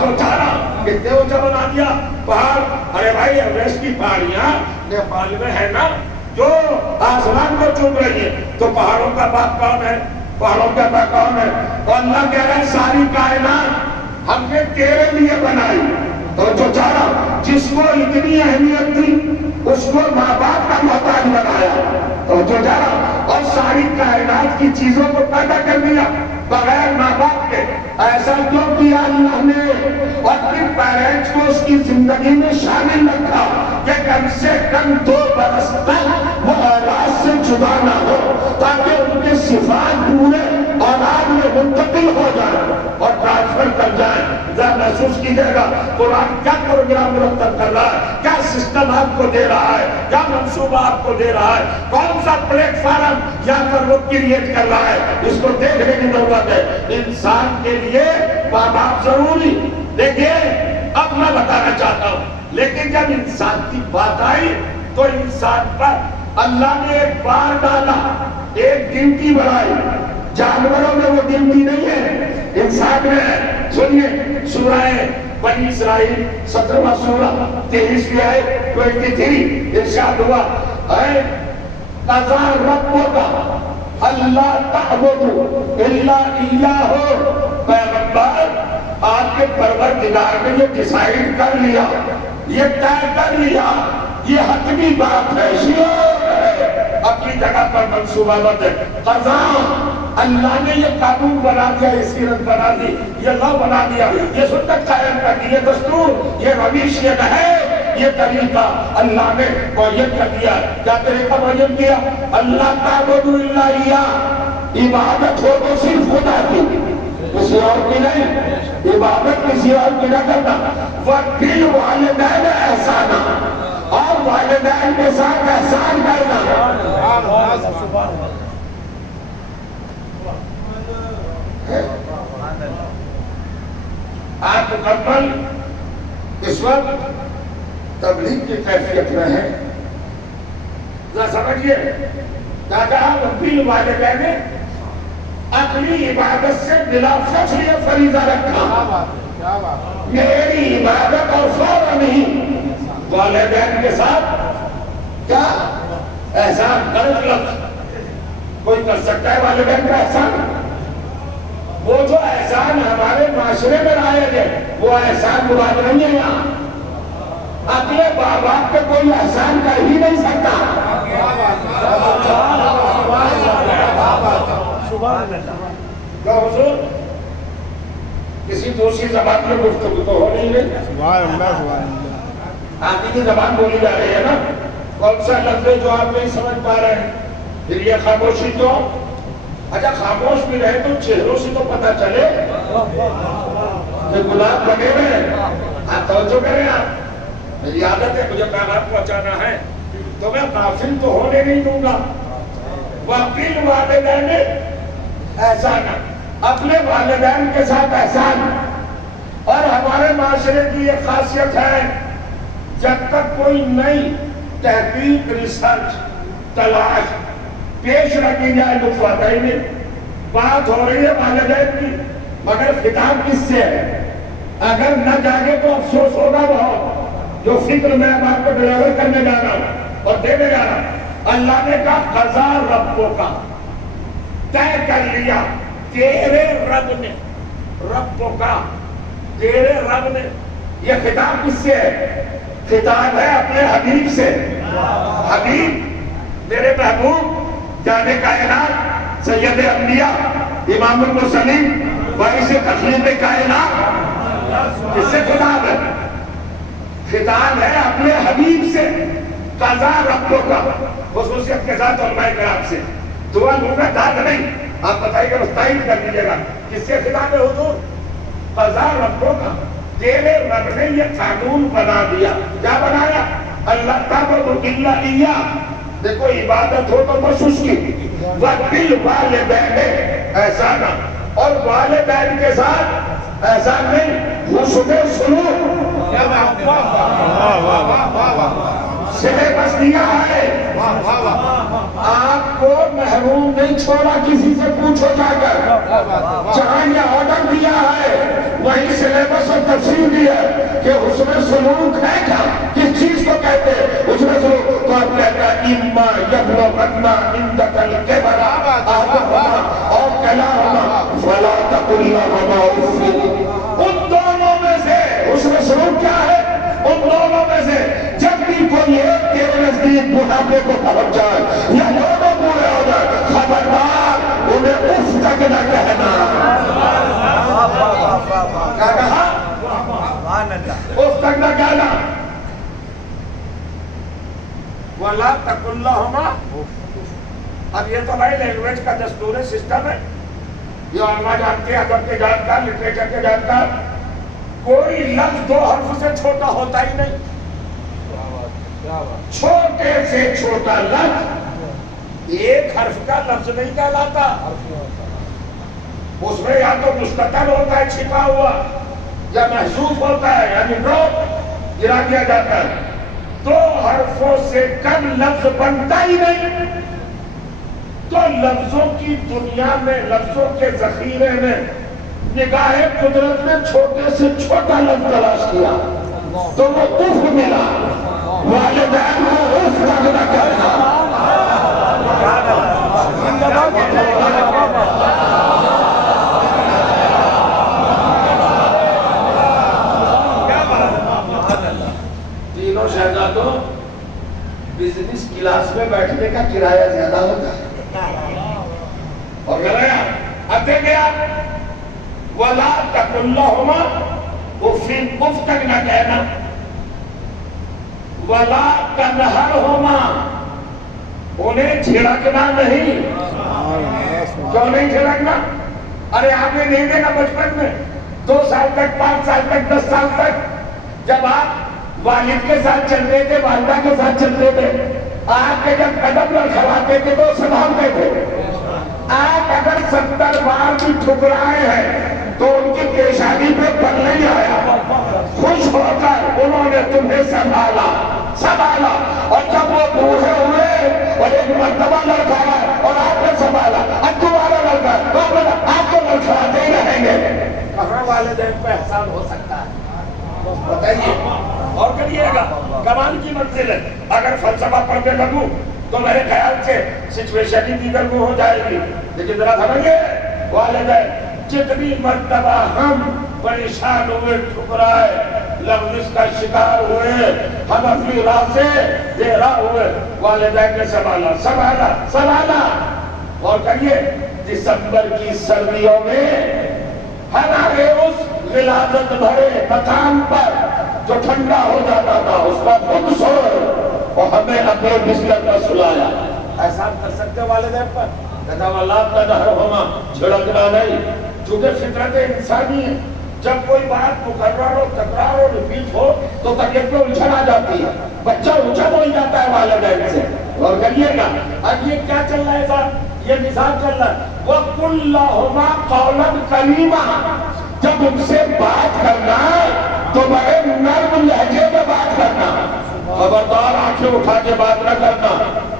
تو چارا کتنے اونچا بنا دیا پہاڑ. ارے بھائی ایوریسٹ کی پہاڑیاں نیپال میں ہے نا جو آسمان کو چوم رہی ہے، تو پہاڑوں کا باپ کون ہے؟ پہاڑوں کا باپ کون ہے؟ اور اللہ کہہ رہا ہے ساری کائنات ہم نے تیرے لیے بنائی. تو جو چارا جس کو اتنی اہمیت تھی اس کو ماں باپ کا محتاج بنایا. تو جو چارا اور ساری کائنات کی چیزوں کو پیدا کر دیا بغیر ماں باپ کے. ایسا کیوں کیا اللہ نے؟ اور پھر پیرنٹس کو اس کی زندگی میں شامل رکھا کہ کم سے کم 2 برس تک وہ اولاد سے جدا نہ ہو، تاکہ ان کے صفات پورے اولاد میں منتقل ہو جائے اور ٹرانسفر کر جائے. ذرا محسوس کیجیے گا قرآن کیا پروگرام مرتب کر رہا ہے، کیا سسٹم آپ کو دے رہا ہے، کیا منصوبہ آپ کو دے رہا ہے، کون سا پلیٹ فارم یہاں پر وہ کریٹ کر رہا ہے. اس کو دیکھنے کی ضرورت ہے. انسان کے لیے ماں باپ ضروری. دیکھیے اب میں بتانا چاہتا ہوں، لیکن جب انسان کی بات آئی تو انسان پر اللہ نے ایک بار ڈالا، ایک ڈیوٹی بڑھائی. جانوروں میں وہ ڈیوٹی نہیں ہے، انسان میں ہے. سنیے سورہ بنی اسرائیل 17واں سورہ 23ویں آیت 23 ارشاد ہوا اے قضا ربک اللہ تعبدوا الا ایہ. پیغمبر آپ کے پروردگار نے یہ ڈیسائیڈ کر لیا، یہ طے کر لیا، یہ حتمی بات ہے، شیور ہے، اپنی جگہ پر منصوبہ بند ہے. قضا اللہ نے یہ قانون بنا دیا، یہ سیرت بنا دی، یہ لا بنا دیا، یہ سنت قائم کر دی، یہ دستور، یہ روش، یہ نہج، یہ طریقہ اللہ نے معین کر دیا. کیا طریقہ معین کیا؟ اللہ تعبدوا الا ایہ، عبادت ہو تو صرف خدا کی، کسی اور کی نہیں. عبادت کسی اور کی نہ کرنا. وَبِالْوَالِدَيْنِ احسانا، اور والدین کے ساتھ احسان کرنا. آپ مکمل اس وقت تبلیغ کی کیفیت میں ہیں. ذرا سمجھیے کیا کہا؟ وَبِالْوَالِدَيْنِ، اپنی عبادت سے بلا فخر یہ فریضہ رکھا، میری عبادت اور فوراً نہیں والدین کے ساتھ کیا احسان. غلط لفظ کوئی کر سکتا ہے والدین کا احسان؟ وہ جو احسان ہمارے معاشرے میں رائج ہے وہ احسان مراد نہیں ہے. یہاں اپنے ماں باپ پہ کوئی احسان کر ہی نہیں سکتا. حضور کسی دوسری زبان میں گفتگو تو ہو نہیں رہی، آپ کی زبان بولی جا رہی ہے نا. کون سا لفظ جو آپ نہیں سمجھ پا رہے ہیں؟ پھر یہ خاموشی تو اچھا خاموش بھی رہے تو چہروں سے تو پتا چلے کہ گلاب بنے ہوئے. آپ توجہ کریں. آپ میری عادت ہے مجھے پیغام پہنچانا ہے تو میں غافل تو ہونے نہیں دوں گا. وَبِالْوَالِدَيْنِ احسانا، اپنے والدین کے ساتھ احسان. اور ہمارے معاشرے کی یہ خاصیت ہے جب تک کوئی نئی تحقیق، ریسرچ، تلاش پیش رکھی جائے لطف آتا ہی نہیں. بات ہو رہی ہے والدین کی مگر خطاب کس سے ہے؟ اگر نہ جاگے تو افسوس ہوگا بہت. جو فکر میں اب آپ کو ڈلیور کرنے جا رہا ہوں اور دینے جا رہا ہوں، اللہ نے کہا قضا ربک کا، طے کر لیا تیرے رب نے، ربوں کا تیرے رب نے. یہ خطاب کس سے ہے؟ خطاب ہے اپنے حبیب سے. حبیب میرے محبوب جان کائنات سید انبیاء امام المرسلین باعث تخلیق کائنات، کس سے خطاب ہے؟ خطاب ہے اپنے حبیب سے. قضا ربوں کا خصوصیت کے ساتھ علماء کرام سے. دعا دوں گا داد نہیں، آپ بتائیے گا مستعد کر لیجیے گا کس سے خطاب ہے حضور؟ قضا ربوں کا، تیرے رب نے یہ قانون بنا دیا. کیا بنایا؟ اللہ تعبدوا الا اياه. دیکھو عبادت ہو تو بس اس کی. وبالوالدین احسانا، اور والدین کے ساتھ احسان نہیں، حسن سلوک. سلیبس دیا ہے، آپ کو محروم نہیں چھوڑا کسی سے پوچھو جا کر. جہاں یہ آرڈر دیا ہے وہی سلیبس اور تفصیل دی ہے کہ حسن سلوک ہے کیا، کس چیز کو کہتے ہیں حسن سلوک. تو آپ کہتا ہے اما یبلغن عندک الکبر احدہما او کلاہما فلا تقل لہما اف. ان دونوں میں سے حسن سلوک کیا ہے؟ ان دونوں میں سے جب بھی کوئی ایک تیرے نزدیک بڑھاپے کو پہنچ جائے یا دونوں بوڑھے ہو جائے، خبردار انہیں اف تک نہ کہنا. کیا کہا؟ اف تک نہ کہنا. وَلَا تَقُلْ لَهُمَا. اب یہ تو بھائی لینگویج کا دستور سسٹم ہے، یہ علماء جانتے ہیں، ادب کے جانکار، لٹریچر کے جانکار. کوئی لفظ دو حرف سے چھوٹا ہوتا ہی نہیں. چھوٹے سے چھوٹا لفظ ایک حرف کا لفظ نہیں کہلاتا. اس میں یا تو مستقل ہوتا ہے چھپا ہوا، یا محذوف ہوتا ہے یعنی ڈراپ گرا دیا جاتا ہے. دو حرفوں سے کم لفظ بنتا ہی نہیں. تو لفظوں کی دنیا میں، لفظوں کے ذخیرے میں نگاہ قدرت نے چھوٹے سے چھوٹا لفظ تلاش کیا تو وہ اف ملا. والدین کو اف تک نہ کہنا. تینوں شہزادوں بزنس کلاس میں بیٹھنے کا کرایہ زیادہ ہوتا ہے اور گیا اب دیکھیں آپ وَلَا تَقُلْ لَهُمَا اُفٍ، اف تک نہ کہنا. وَلَا تَنْهَرْهُمَا، انہیں جھڑکنا نہیں. کیوں نہیں جھڑکنا؟ ارے آپ نے نہیں دیکھا بچپن میں 2 سال تک، 5 سال تک، 10 سال تک جب آپ والد کے ساتھ چلتے تھے، والدہ کے ساتھ چلتے تھے، آپ کے جب قدم لڑکھڑاتے تھے تو سنبھالتے تھے. آپ اگر 70 بار بھی ٹھکرائے ہیں تو ان کی پیشانی پہ پر نہیں آیا. خوش ہو کر انہوں نے تمہیں سنبھالا. اور جب وہ بوڑھے ہوئے اور ایک مرتبہ لڑکھایا اور آپ نے سنبھالا، اب دوبارہ لڑکا تو آپ کو لڑکھاتے ہی رہیں گے. کہاں والدین پہ احسان ہو سکتا ہے بتائیے؟ اور کریے گا. کمال کی منزل ہے. اگر فلسفہ پڑھنے لگوں تو میرے خیال سے سچویشن ہی دیگر کو ہو جائے گی. لیکن ذرا سمجھئے والدین جتنی مرتبہ ہم پریشان ہوئے، ٹھکرائے، لغزش کا شکار ہوئے، ہم اپنی راہ سے دیرا ہوئے، والدین نے سنبھالا. اور کریے دسمبر کی سردیوں میں ہمارے اس غلاظت بھرے مکان پر جو ٹھنڈا ہو جاتا تھا اس پر خود سوئے اور ہمیں اپنے بستر پر سلایا. احسان کر سکتے والدین پر؟ کہتا وَلَا تَنْهَرْهُمَا، جھڑکنا نہیں. چونکہ فطرت انسانی ہے، جب کوئی بات مکرر ہو، تکرار ہو، ریپیٹ ہو تو طبیعت میں الجھن آ جاتی ہے. بچہ الجھن ہو جاتا ہے والدین سے. اور کریے گا اب یہ کیا چل رہا ہے صاحب؟ یہ مثال چل رہا ہے وَقُلْ لَهُمَا قَوْلًا كَرِيمًا. جب ان سے بات کرنا تو بڑے نرم لہجے میں بات کرنا. خبردار آنکھیں اٹھا کے بات نہ کرنا،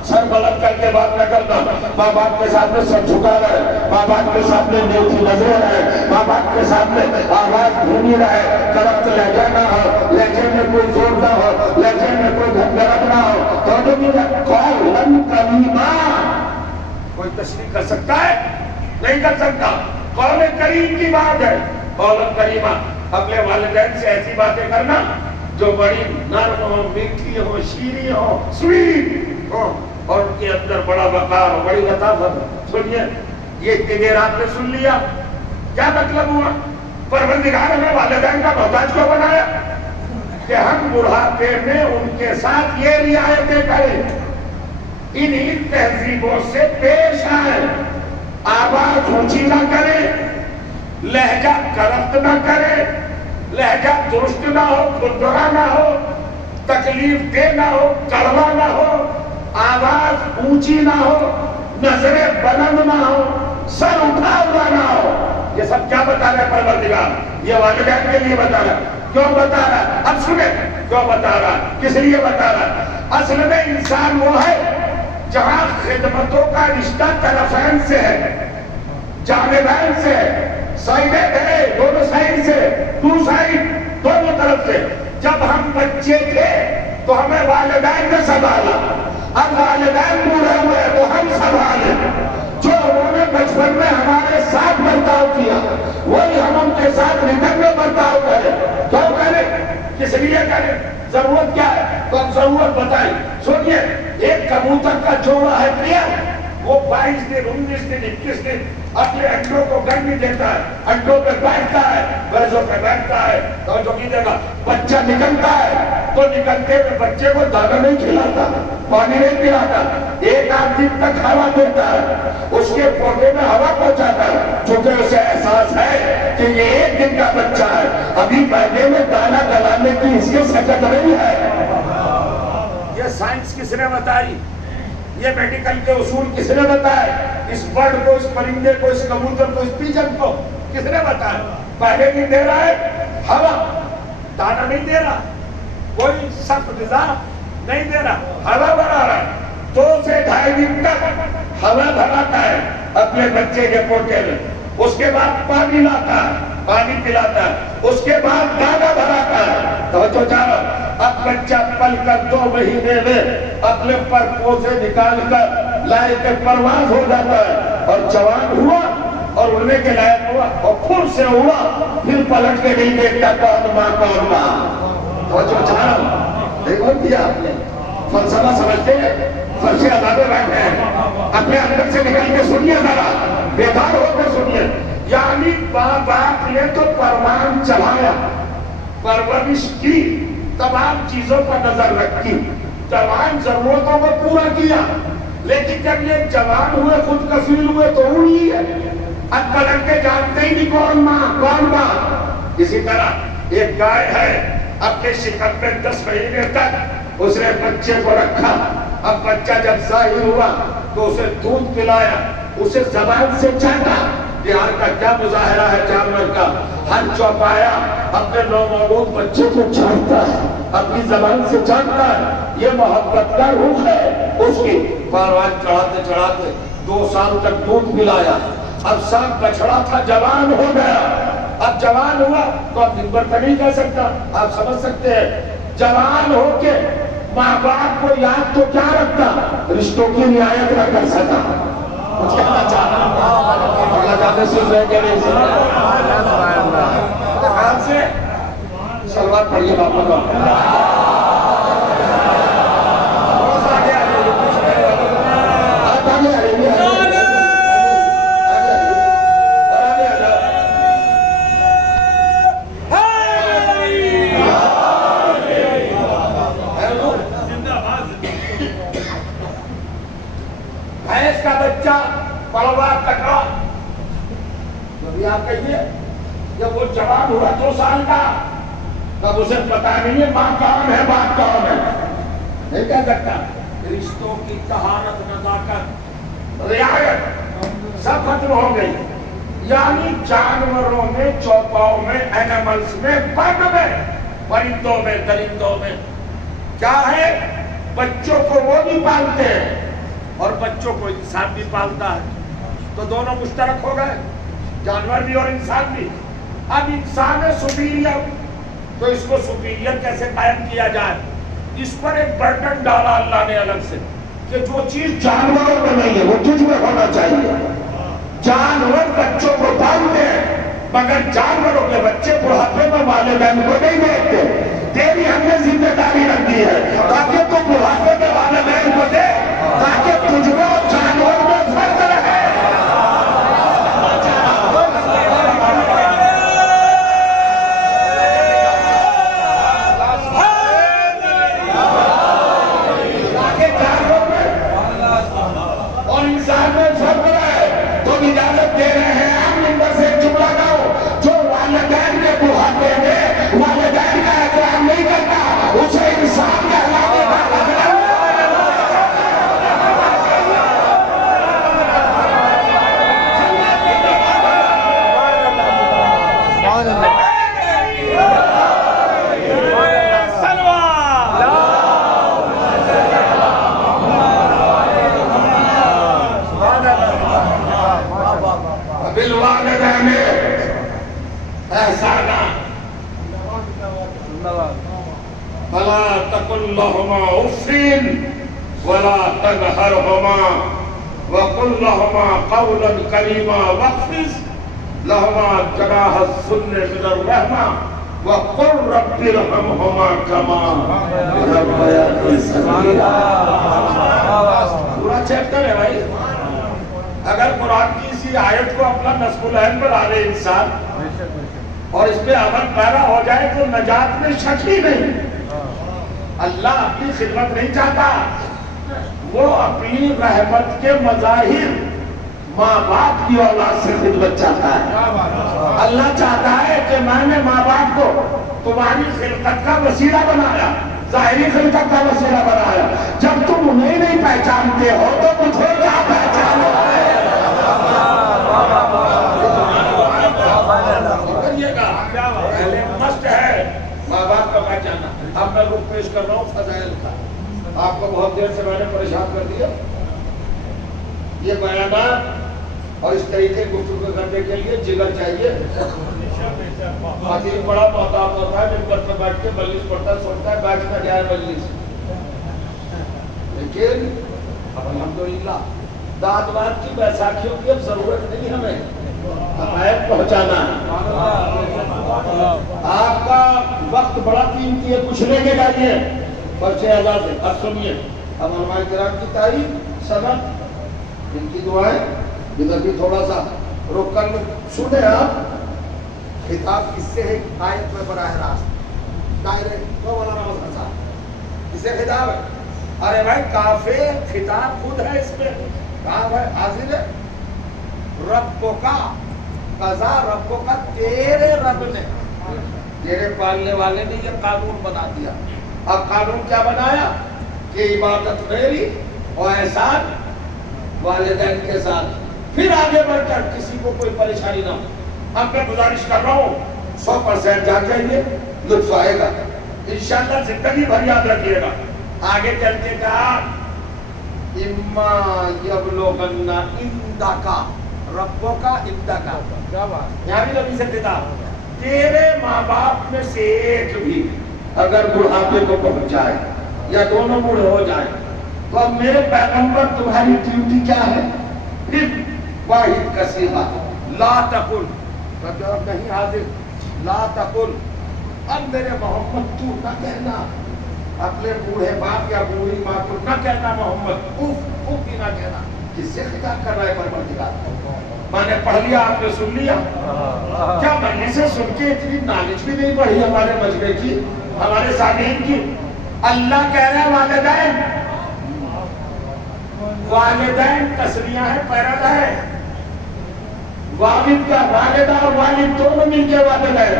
سر بلند کر کے بات نہ کرنا. ماں باپ کے سامنے سر جھکا رہے، ماں باپ کے سامنے نیچی نظریں رہے، ماں باپ کے سامنے آواز دھیمی رہے، درخت لہجہ نہ ہو، لہجے میں کوئی زور نہ ہو، لہجے میں کوئی گھنگرت نہ ہو. تو جو بھی قولاً کریما، کوئی تشریح کر سکتا ہے؟ نہیں کر سکتا. قول کریم کی بات ہے. قول کریمہ اپنے والدین سے ایسی باتیں کرنا جو بڑی نرم ہو, میٹھی ہو, شیریں ہو, سویٹ ہو, اور ان کے اندر بڑا وقار ہو, بڑی لطافت ہو. سنیے, یہ اتنی دیر آپ نے سن لیا, کیا مطلب ہوا؟ پروردگار نے والدین کا محتاج کیوں بنایا؟ کہ ہم بڑھاپے میں ان کے ساتھ یہ رعایتیں کریں, انہی تہذیبوں سے پیش آئے. آواز اونچی نہ کرے, لہجہ کرپٹ نہ کرے, لہجہ درست نہ ہو, کھردرا نہ ہو, تکلیف دہ نہ ہو, کڑوا نہ ہو, آواز اونچی نہ ہو, نظریں بلند نہ ہو, سر اٹھا ہوا نہ ہو. یہ سب کیا بتا رہا ہے پروردگار؟ یہ والدین کے لیے بتا رہا ہے. کیوں بتا رہا ہے؟ اب سنیں کیوں بتا رہا ہے, کس لیے بتا رہا ہے. اصل میں انسان وہ ہے جہاں خدمتوں کا رشتہ طرفین سے ہے, جانبین سے ہے, سائڈیں ہے دونوں سائڈ سے, ٹو سائڈ دونوں طرف سے. جب ہم بچے تھے تو ہمیں والدین نے سنبھالا, اب والدین بوڑھے ہوئے تو ہم سنبھالیں. جو انہوں نے بچپن میں ہمارے ساتھ برتاؤ کیا وہی ہم ان کے ساتھ ریٹرن میں برتاؤ کریں. کیوں کریں؟ کس لیے کریں؟ ضرورت کیا ہے؟ تو ہم ضرورت بتائیں. سنیے, ایک کبوتر کا جوڑا ہے پیئر, وہ 22 دن 19 دن 21 دن اپنے انڈوں کو گرمی دیتا ہے, انڈوں پہ بیٹھتا ہے, بیزوں پہ بیٹھتا ہے, تو جو کی دے گا بچہ نکلتا ہے تو نکلتے ہوئے بچے کو دانا نہیں کھلاتا, پانی نہیں پلاتا, 1-8 دن تک ہوا دیتا ہے, اس کے پودے میں ہوا پہنچاتا ہے, چونکہ اسے احساس ہے کہ یہ 1 دن کا بچہ ہے, ابھی پہلے میں دانا گلانے کی اس کی سکت نہیں ہے. یہ سائنس کس نے بتائی؟ یہ میڈیکل کے اصول کس نے بتائے؟ اس برڈ کو, اس پرندے کو, اس کبوتر کو, اس پیجن کو کس نے بتایا؟ پہلے نہیں دے رہا ہے ہوا, دانا نہیں دے رہا, کوئی سخت غذا نہیں دے رہا, ہوا بنا رہا ہے. 2 سے 2.5 دن تک ہوا بھراتا ہے اپنے بچے کے پوٹے میں, اس کے بعد پانی لاتا ہے, پانی پلاتا ہے, اس کے بعد دانا بھراتا ہے. توجہ چاہو, اب بچہ پل کر 2 مہینے میں اپنے پر پوزے نکال کر لائے کے پرواز ہو جاتا ہے, اور جوان ہوا اور اڑنے کے لائق ہوا اور پھر سے اڑا, پھر پلٹ کے نہیں دیکھتا کون ماں کون ماں. توجہ چاہو, دیکھو دیا آپ نے فلسفہ سمجھتے ہیں, فرشے عذابے بیٹھے ہیں, اپنے اندر سے نکل کے سنیے ذرا, بیدار ہو کے سنیے. یعنی باپ نے تو پروان چڑھایا, پرورش کی, تمام چیزوں پر نظر رکھی, جوان ضرورتوں کو پورا کیا, لیکن جب یہ جوان ہوئے خود کفیل ہوئے تو اڑی ہے. اب پلٹ کے جانتے ہی نہیں کون ماں کون باپ. اسی طرح ایک گائے ہے, اپنے شکم میں 10 مہینے تک اس نے بچے کو رکھا. اب بچہ جب ظاہر ہوا تو اسے دودھ پلایا, اسے زبان سے چاٹا. بہار کا کیا مظاہرہ ہے جانور کا, ہر چوپایا اپنے نومولود بچے کو چاٹتا ہے, اپنی زبان سے چاٹتا ہے. یہ محبت کا روح ہے اس کی. پروان چڑھاتے چڑھاتے 2 سال تک دودھ پلایا. اب سانپ بچڑا تھا, جوان ہو گیا. اب جوان ہوا تو اب دن بھر نہیں کہہ سکتا. آپ سمجھ سکتے ہیں, جوان ہو کے ماں باپ کو یاد تو کیا رکھتا, رشتوں کی رعایت نہ کر سکا. کچھ کہنا چاہتا اللہ جانے سے رہ گئے نہیں خیال سے سلوات پڑھیے باپا کا. بھینس کا بچہ پڑوا تکڑا, آپ کہیے جب وہ جوان ہوا 2 سال کا, تب اسے پتا نہیں ہے ماں کون ہے باپ کون ہے, نہیں کہہ سکتا. رشتوں کی طہارت, نزاکت, رعایت سب ختم ہو گئی. یعنی جانوروں میں, چوپاؤں میں, اینیملز میں, برڈ میں, پرندوں میں, درندوں میں کیا ہے, بچوں کو وہ بھی پالتے ہیں اور بچوں کو انسان بھی پالتا ہے. تو دونوں مشترک ہو گئے, جانور بھی اور انسان بھی. اب انسان ہے سپیریئر, تو اس کو سپیریئر کیسے قائم کیا جائے؟ اس پر ایک برڈن ڈالا اللہ نے الگ سے کہ جو چیز جانوروں میں نہیں ہے وہ تجھ میں ہونا چاہیے. جانور بچوں کو پالتے ہیں مگر جانوروں کے بچے بڑھاپے میں والدین کو نہیں دیکھتے. تیری ہم نے ذمہ داری رکھ دی ہے تاکہ تو بڑھاپے میں والدین کو دے تاکہ تجھ میں اور جانور میں فرق رہے. اجازت دے رہے ہیں ہم نمبر سے جملہ گاؤ جو والدین کے بڑھاپے میں والدین کا احترام نہیں کرتا اسے انسان کہلانے کا بالوالدین احسانا فلا تقل لهما اف ولا تنهرهما وقل لهما قولا كريما واخفض لهما جناح الذل من الرحمة وقل رب ارحمهما كما ربياني صغيرا. پورا چیپٹر ہے بھائی. اگر قرآن کی اسی آیت کو اپنا نصب العین پر آلے انسان اور اس پہ عمل پیرا ہو جائے تو نجات میں شک ہی نہیں. اللہ اپنی خدمت نہیں چاہتا, وہ اپنی رحمت کے مظاہر ماں باپ کی اولاد سے خدمت چاہتا ہے. اللہ چاہتا ہے کہ میں نے ماں باپ کو تمہاری خلقت کا وسیلہ بنایا, ظاہری خلقت کا وسیلہ بنایا. جب تم انہیں نہیں پہچانتے ہو تو مجھے کیا پہچانو. پہلے مست ہے ماں باپ کا پہچانا. اب میں رخ پیش کر رہا ہوں فضائل کا. آپ کو بہت دیر سے میں نے پریشان کر دیا. یہ بیانات اور اس طریقے گفتگو کرنے کے لیے جگر چاہیے. خطیب بڑا محتاط ہوتا ہے, جب گھر پہ بیٹھ کے مجلس پڑھتا ہے سوچتا ہے بیٹھنا جائے مجلس, لیکن الحمدللہ دادوار کی بیساکھیوں کی اب ضرورت نہیں ہمیں, حقائق پہنچانا ہے. آپ کا وقت بڑا قیمتی ہے, کچھ لے کے جائیے پرچے اعزاز سے. اب سنیے, اب علماء کرام کی تعریف سند ان کی دعائیں ادھر بھی تھوڑا سا روک کر سنیں. آپ خطاب کس سے ہے آیت میں براہ راست دائرے تو مولانا مظہر صاحب اسے خطاب ہے. ارے بھائی کافی خطاب خود ہے اس میں. کہاں ہے حاضر ہے رب کا قضا, رب کا تیرے رب نے, تیرے پالنے والے نے یہ قانون بنا دیا. اب قانون کیا بنایا کہ عبادت میری اور احسان والدین کے ساتھ. پھر آگے بڑھ کر کسی کو کوئی پریشانی نہ ہو. اب میں گزارش کر رہا ہوں 100% جان جائیے, لطف آئے گا انشاءاللہ, زندگی بھر یاد رکھیے گا. آگے چل کے کہا اما یبلغن عندک ربک عندک, یہاں بھی نبی سے خطاب, تیرے ماں باپ میں سے ایک بھی اگر بڑھاپے کو پہنچ جائے یا دونوں بوڑھے ہو جائیں تو اب میرے پیغمبر تمہاری ڈیوٹی کیا ہے؟ پھر واحد کا صیغہ لا تقل, نہیں حاضر, لا تقل, اب میرے محمد تو نہ کہنا اپنے بوڑھے باپ یا بوڑھی ماں کو نہ کہنا محمد, اف اف بھی نہ کہنا. کس سے خطاب کر رہا ہے پروردگار؟ میں نے پڑھ لیا, آپ نے سن لیا. کیا میں سے سن کے اتنی نالج بھی نہیں پڑھی ہمارے مجمع کی, ہمارے سامعین کی؟ اللہ کہہ رہا ہے والدین, والدین تسنیہ ہے پیرا ہے, والد کا والدہ اور والد دونوں مل کے والدین.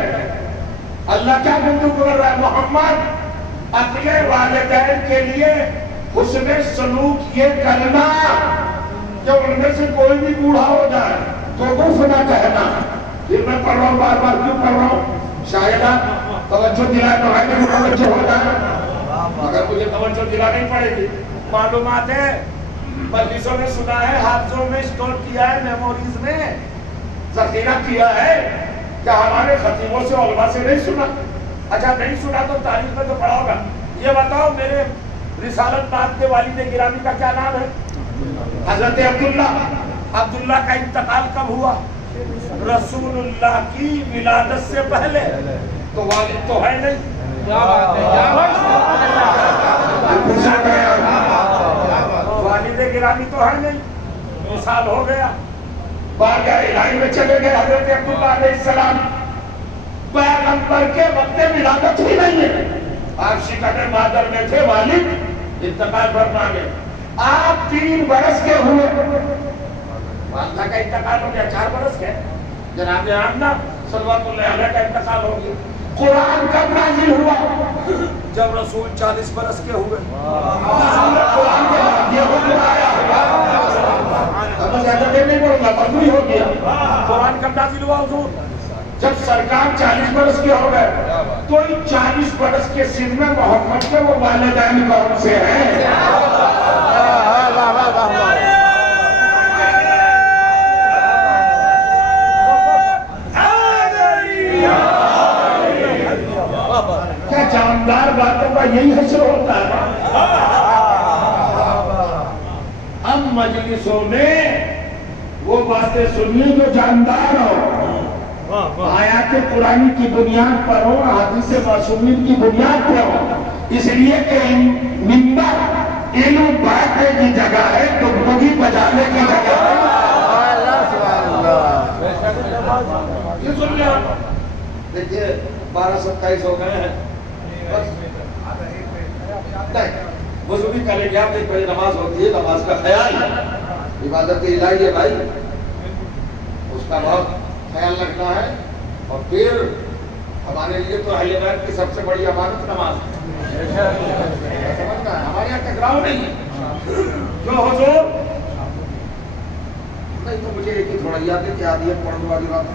اللہ کیا گفتگو کر رہا ہے؟ محمد اپنے والدین کے لیے حسن سلوک یہ کرنا کہ ان میں سے کوئی بھی بوڑھا ہو جائے تو اف نہ کہنا. پھر میں پڑھ رہا ہوں, بار بار کیوں پڑھ رہا ہوں؟ شاید توجہ دلائے تو ہے کہ متوجہ ہو جائے, مگر مجھے توجہ دلانی پڑے گی. معلومات ہے, مجلسوں نے سنا ہے, حافظوں میں اسٹور کیا ہے, میموریز میں ذخیرہ کیا ہے. کیا ہمارے خطیبوں سے علماء سے نہیں سنا؟ اچھا نہیں سنا تو تاریخ میں تو پڑھا ہوگا. یہ بتاؤ میرے رسالت نام کے والد گرامی کا کیا نام ہے؟ حضرت عبداللہ. عبداللہ کا انتقال کب ہوا؟ رسول اللہ کی ولادت سے پہلے. تو والد تو ہے نہیں. پوچھا گیا والد گرامی تو ہے نہیں. 2 سال ہو گیا. بارگاہ الہی میں چلے گئے حضرت عبداللہ علیہ السلام. پیغمبر کے وقت ولادت ہی نہیں ہے. آپ شکن مادر میں تھے, والد انتقال فرما گئے. آپ 3 برس کے ہوئے, والدہ کا انتقال ہو گیا 4 برس کے. جناب آمنہ صلوات اللہ علیہ کا انتقال ہو گیا. قرآن کب نازل ہوا؟ جب رسول 40 برس کے ہوئے. قرآن کے بعد یہ حکم آیا. اب زیادہ دیر نہیں بولوں گا, مجبوری ہو گیا. قرآن کب نازل ہوا حضور؟ جب سرکار 40 برس کے ہو گئے. تو 40 برس کے سن میں محمد کے وہ والدین کون سے ہیں؟ کیا جاندار باتوں کا یہی حشر ہوتا ہے؟ ہم مجلسوں میں وہ باتیں سنیے جو جاندار ہو, آیات قرآن کی بنیاد پر ہو, حدیث معصومین کی بنیاد پر ہو. اس لیے کہ منبر علم باتیں کی جگہ ہے, دبدبی بجانے کی جگہ ہے. یہ سن لیا. دیکھیے 12:27 ہو گئے ہیں. وضو بھی کریں گے آپ. ایک بجے نماز ہوتی ہے, نماز کا خیال عبادت الہی ہے بھائی, اس کا بہت خیال رکھنا ہے. اور پھر ہمارے لیے تو اہل بیت کی سب سے بڑی امانت نماز ہے. سمجھنا ہے, ہمارے یہاں ٹکراؤ نہیں ہے. جو حضور نہیں تو مجھے ایک ہی تھوڑا یاد ہے کہ عادیت پڑھنے والی بات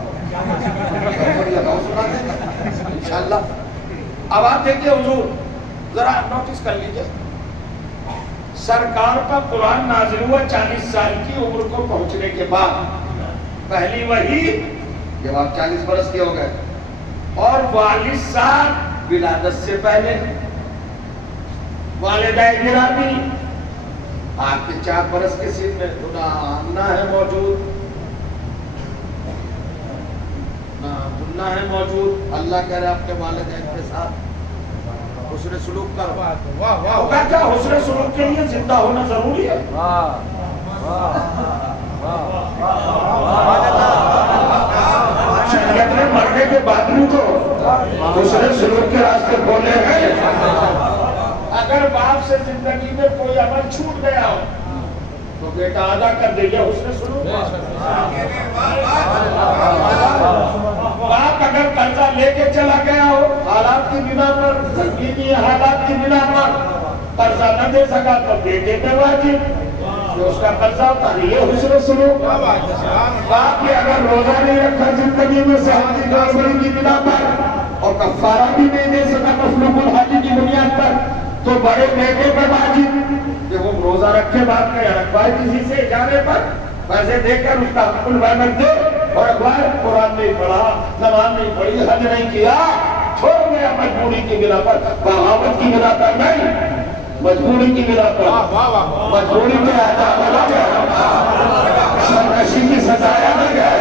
انشاءاللہ. اب آپ دیکھیے حضور ذرا نوٹس کر لیجئے, سرکار کا قرآن نازل ہوا 40 سال کی عمر کو پہنچنے کے بعد. پہلی وحی جب آپ 40 برس کے ہو گئے, اور والد صاحب ولادت سے پہلے. والدہ گرامی آپ کے 4 برس کے سن میں. آمنہ ہے موجود, عبداللہ ہے موجود. اللہ کہہ رہے ہیں اپنے والدین کے ساتھ حسن سلوک کرو. ہوگا کیا حسن سلوک کے لیے زندہ ہونا ضروری ہے. شریعت نے مرنے کے بعد بھی تو حسن سلوک کے راستے کھولے ہیں. اگر باپ سے زندگی میں کوئی عمل چھوٹ گیا ہو تو بیٹا ادا کر دے گا حسن سلوک. باپ اگر قرضہ لے کے چلا گیا ہو حالات کی بنا پر, زمینی حالات کی بنا پر قرضہ نہ دے سکا تو بیٹے پہ واجب جو اس کا قرضہ ہوتا ہے, یہ حسن سلوک. باپ نے اگر روزہ نہیں رکھا زندگی میں صحت کی گڑبڑی کی بنا پر اور کفارہ بھی نہیں دے سکا مفلوق الحاجی کی بنیاد پر, تو بڑے بیٹے پہ واجب کہ وہ روزہ رکھے بات کا یا رکھوائے کسی سے جانے پر پیسے دے کر اس کا حق البینت دے. اور اخبار قرآن نہیں پڑھا, نماز نہیں پڑھی, حج نہیں کیا, چھوڑ گیا مجبوری کی بنا پر, بغاوت کی بنا پر نہیں, مجبوری کی بنا پر. مجبوری کے آداب الگ ہے, سرکشی کی سزایا الگ ہے.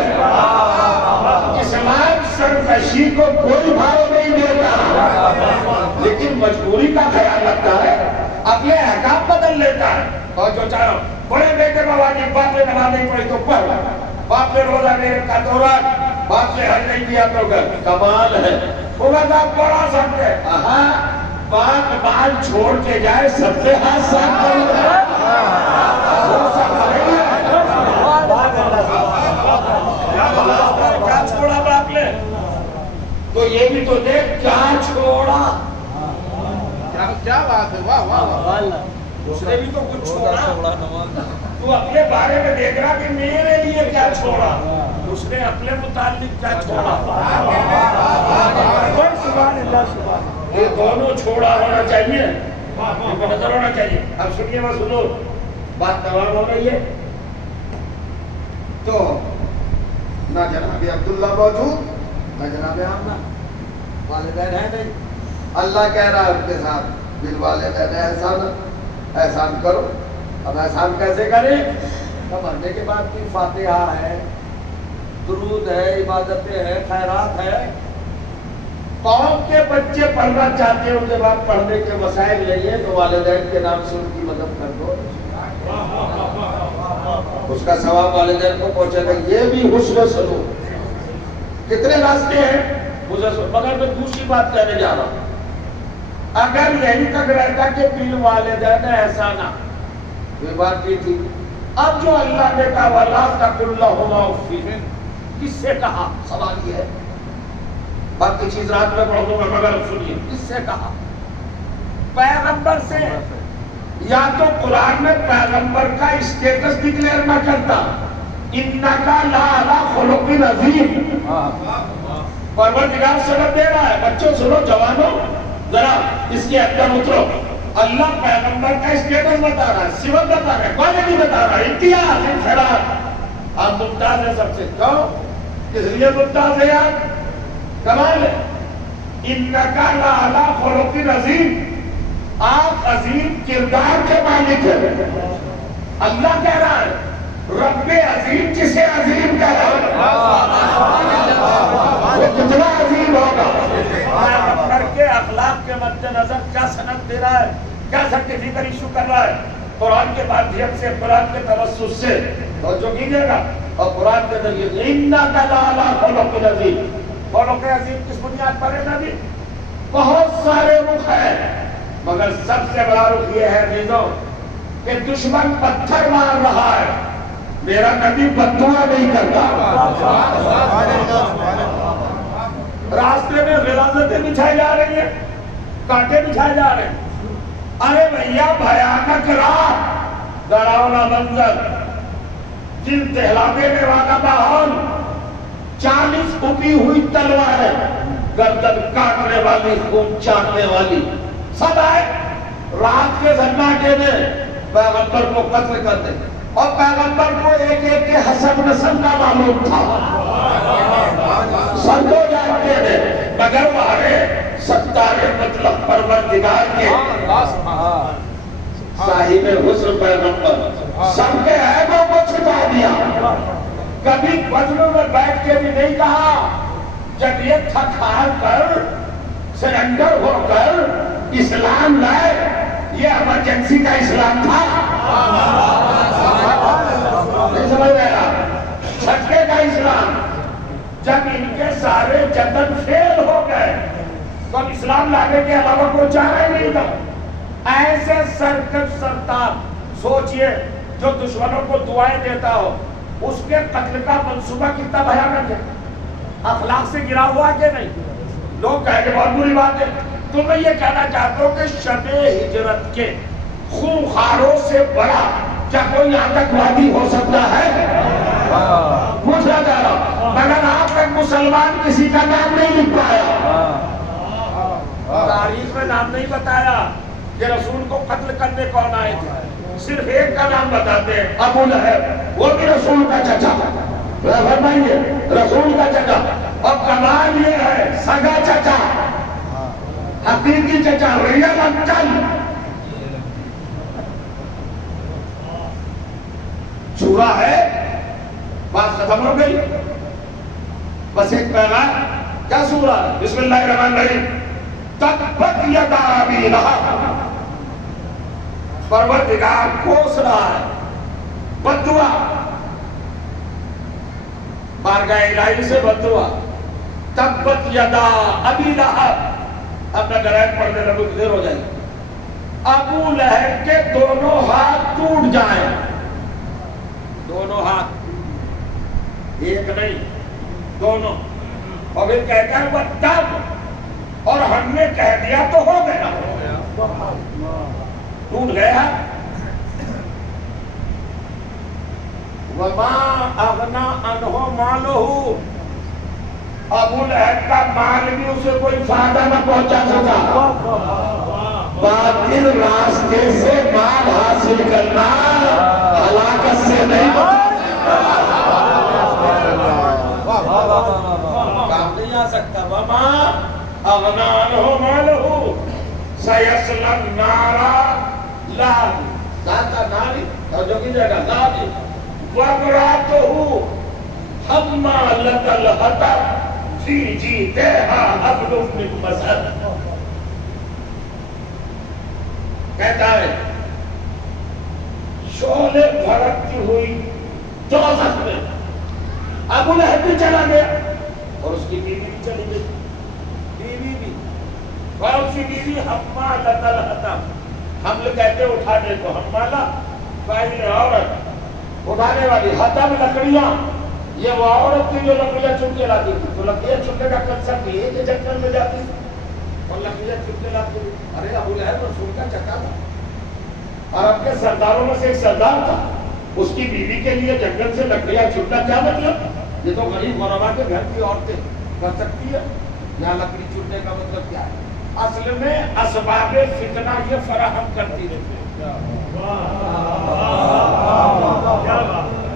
اسلام سرکشی کو کوئی بھاؤ نہیں دیتا, لیکن مجبوری کا خیال رکھتا ہے, اپنے احکام بدل لیتا ہے. اور جو چاہو بڑے بیٹے کا واجب, باپ نے نماز نہیں پڑھی تو پڑھ, باپ نے روزہ نہیں رکھا تو رکھ, باپ نے حج نہیں کیا تو کمال ہے. ہوگا تو آپ بڑا سکتے ہیں. باپ بال چھوڑ کے جائے سب سے ہاتھ صاف کرو. کیا چھوڑا باپ نے, تو یہ بھی تو دیکھ کیا چھوڑا. کیا بات ہے, واہ واہ واہ. اس نے بھی تو کچھ چھوڑا. تو اپنے بارے میں دیکھ رہا کہ میرے لیے کیا چھوڑا, اس نے اپنے متعلق کیا چھوڑا. یہ دونوں چھوڑا ہونا چاہیے, نظر ہونا چاہیے. اب سنیے بس سنو, بات تمام ہو گئی ہے. تو نہ جناب عبداللہ موجود, نہ جناب آمنہ, والدین ہے نہیں. اللہ کہہ رہا ہے ان کے ساتھ بالوالدین احسان, احسان کرو. اب احسان کیسے کریں؟ تو مرنے کے بعد بھی فاتحہ ہے، درود ہے، عبادتیں ہیں، خیرات ہے. قوم کے بچے پڑھنا چاہتے ہیں، ان کے بعد پڑھنے کے وسائل نہیں ہے تو والدین کے نام سے ان کی مدد کر دو. اس کا ثواب والدین کو پہنچے گا. یہ بھی حسن سلوک. کتنے راستے ہیں مگر میں دوسری بات کہنے جا رہا ہوں. اگر یہی تک رہتا کہ بل والدین احسانہ، یہ بات کی تھی. اب جو اللہ نے کہا وَلَا تَقُلْ لَهُمَا اُفٍّ، کس سے کہا؟ سوال یہ ہے. باقی چیز رات میں پڑھ دوں گا مگر سنیے کس سے کہا؟ پیغمبر سے. یا تو قرآن میں پیغمبر کا اسٹیٹس ڈکلیئر نہ کرتا اِنَّكَ لَعَلَىٰ خُلُقٍ عَظِيمٍ. پروردگار سبق دے رہا ہے. بچوں سنو، جوانوں ذرا اس کے اندر اترو. اللہ پیغمبر کا اسٹیٹس بتا رہا ہے، صفت بتا رہا ہے، کوالٹی بتا رہا ہے. امتیاز، انفراد. آپ ممتاز ہیں سب سے. کیوں؟ اس لیے ممتاز ہے آپ. کمال ہے. اِنَّكَ لَعَلَىٰ خُلُقٍ عَظِيمٍ. آپ عظیم کردار کے مالک ہیں. اللہ کہہ رہا ہے رب عظیم جسے عظیم کہہ رہا ہے وہ کتنا عظیم ہوگا. پیغمبر کے اخلاق کے مد نظر کیا سند دے رہا ہے، کیا سرٹیفکیٹ ایشو کر رہا ہے. قرآن کے مادھیم سے، قرآن کے توسط سے توجہ کیجیے گا. اور قرآن کے ذریعے اِنَّكَ لَعَلَىٰ خُلُقٍ عَظِيمٍ. خلق عظیم کس بنیاد پر ہے نبی؟ بہت سارے رخ ہیں مگر سب سے بڑا رخ یہ ہے عزیزوں کہ دشمن پتھر مار رہا ہے، میرا نبی بددعا نہیں کرتا. راستے میں غلاظتیں بچھائی جا رہی ہیں، کانٹے بچھائے جا رہے ہیں. ارے بھیا بھیانک راہ، ڈراؤنا منظر، دل دہلا دینے والا ماحول، 40 اٹھی ہوئی تلواریں، گردن کاٹنے والی، خون چاٹنے والی، سب آئے رات کے سناٹے میں پیغمبر کو قتل کر دیں. اور پیغمبر کو ایک ایک کے حسب نسب کا معلوم تھا. سب کو جانتے ہیں مگر ہمارے ستار مطلب پروردگار کے صاحب حسن پیغمبر سب کے عیبوں کو چھپا دیا. کبھی بدلوں میں بیٹھ کے بھی نہیں کہا. جب یہ تھک ہار کر سرنڈر ہو کر اسلام لائے، یہ ایمرجنسی کا اسلام تھا. نہیں سمجھ رہا؟ چھٹکے کا اسلام. جب ان کے سارے جتن فیل ہو گئے تو اسلام لانے کے علاوہ کوئی چارہ ہی نہیں تھا. ایسے سرکش سرتار سوچئے جو دشمنوں کو دعائیں دیتا ہو، اس کے قتل کا منصوبہ کتنا بھیانک ہے. اخلاق سے گرا ہوا کہ نہیں؟ لوگ کہیں کہ بہت بری بات ہے. تو میں یہ کہنا چاہتا ہوں کہ شب ہجرت کے خونخواروں سے بڑا کیا کوئی آتنکوادی ہو سکتا ہے؟ پوچھنا چاہ رہا ہوں. مگر آپ تک مسلمان کسی کا نام نہیں لکھ پایا، تاریخ میں نام نہیں بتایا کہ رسول کو قتل کرنے کون آئے تھے. صرف ایک کا نام بتاتے ہیں، ابو لہب، وہ بھی رسول کا چچا. فرمائیے رسول کا چچا. اور کمال یہ ہے سگا چچا، حقیقی چچا، ریل انکل. سورہ ہے، بات ختم ہو گئی. بس ایک پیغام. کیا سورہ؟ بسم اللہ الرحمن الرحیم. تبت یدا ابی لہب. پروردگار کوس رہا ہے، بددعا، بارگاہ الہی سے بددعا. تبت یدا ابی لہب. اب میں گرائن پڑھنے لگوں تو دیر ہو جائے گی. ابو لہب کے دونوں ہاتھ ٹوٹ جائیں. دونوں ہاتھ، ایک نہیں دونوں. اور پھر کہتا ہے وہ تب، اور ہم نے کہہ دیا تو ہو گیا، ٹوٹ گیا. وما اغنا عنہ مالہ. ابو لہب کا مال بھی اسے کوئی فائدہ نہ پہنچا سکا. باطل راستے سے مال حاصل کرنا ہلاکت سے نہیں کام نہیں آ سکتا. وما اغنا عنہ مالہ سیصلی نارا ذات ناری. توجہ کیجیے گا، ذات وَامْرَأَتُهُ حَمَّالَةَ الْحَطَبِ فِي جِيدِهَا حَبْلٌ مِّن مَّسَدٍ. کہتا ہے شعلے بھڑکتی ہوئی دوزخ میں ابو لہب بھی چلا گیا اور اس کی بیوی بھی چلی گئی. بیوی بھی کون سی بیوی؟ حمالۃ الحطب. حمل کہتے اٹھانے کو، حمالہ فاعل عورت، اٹھانے والی، حطب لکڑیاں. یہ وہ عورت تھی جو لکڑیاں چن کے لاتی تھی. تو لکڑیاں چننے کا کنسپٹ یہ کہ جنگل میں جاتی تھی اور لکڑیاں چن کے لاتی تھی. ارے ابو لہب رسول کا چچا تھا، عرب کے سرداروں میں سے ایک سردار تھا. اس کی بیوی کے لیے جنگل سے لکڑیاں چننا کیا مطلب؟ یہ تو غریب غربا کے گھر کی عورتیں کر سکتی ہے. یہاں لکڑی چننے کا مطلب کیا ہے؟ اصل میں اسباب فتنہ یہ فراہم کرتی رہتی ہے.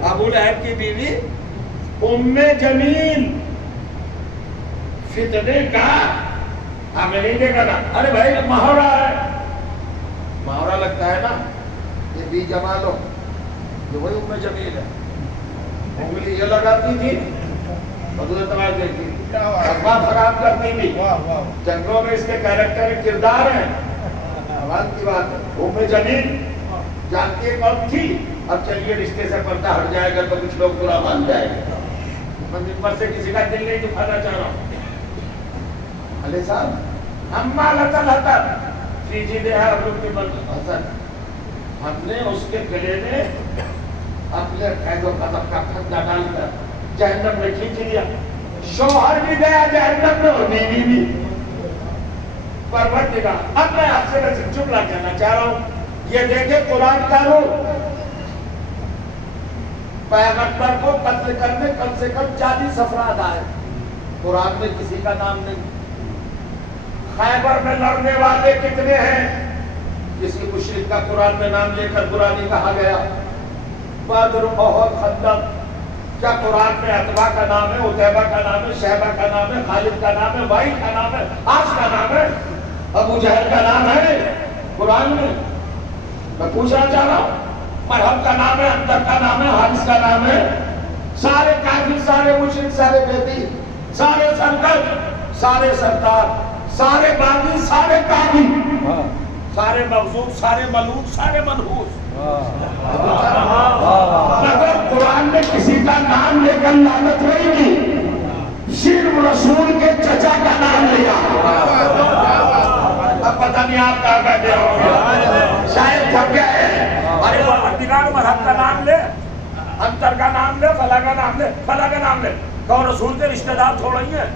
ابو لہب کی بیوی ام جمیل فتنے کا ہمیں نہیں دیکھا نا. ارے بھائی محاورہ ہے، محاورہ لگتا ہے نا، یہ بی جما لو، یہ وہی ام جمیل ہے. انگلی یہ لگاتی تھی، حضور تمہارے دیکھتی تھی، اخبار خراب کرتی تھی. جنگوں میں اس کے کیریکٹر کردار ہیں. حوال کی بات ہے. ام جمیل جانتی ہے کون تھی؟ اب چلیے رشتے سے پردہ ہٹ جائے گا تو کچھ لوگ برا مان جائے گا. میں ممبر سے کسی کا دل نہیں دکھانا چاہ رہا ہوں. علیہ صاحب حمالۃ الحطب فی جیدہا حبل من مسد. ہم نے اس کے گلے میں اپنے قید و قدم کا پھندا ڈال کر جہنم میں کھینچ لیا. شوہر بھی گیا جہنم میں اور بیوی بھی. پروردگار، اب میں آپ سے جملہ کہنا چاہ رہا ہوں. یہ دیکھیں قرآن کا روح پیغمبر کو قتل کرنے کم سے کم 40 افراد آئے. قرآن میں کسی کا نام نہیں. خیبر میں لڑنے والے کتنے ہیں؟ کسی مشرک کا قرآن میں نام لے کر برا نہیں کہا گیا. بدر، احد، خندق، کیا قرآن میں عتبہ کا نام ہے، عتیبہ کا نام ہے، شہبہ کا نام ہے، خالد کا نام ہے، وائی کا نام ہے، آس کا نام ہے، ابو جہل کا نام ہے قرآن میں؟ میں پوچھنا چاہ رہا ہوں. مرحب کا نام ہے، اندر کا نام ہے، حارث کا نام ہے. سارے کافر، سارے مشرک، سارے بیدی، سارے سرکش، سارے سردار، سارے باغی، سارے کافی، سارے مغضوب، سارے ملعون، سارے منحوس. مگر قرآن میں کسی کا نام لے کر لعنت نہیں کی، صرف رسول کے چچا کا نام لیا. اب پتہ نہیں آپ کہاں بیٹھے ہوں گے، شاید تھک گئے. ارے پروردگار مرحب کا نام لے، انتر کا نام لے، فلاں کا نام لے، فلاں کا نام لے. کون رسول کے رشتہ دار تھوڑا ہی ہیں؟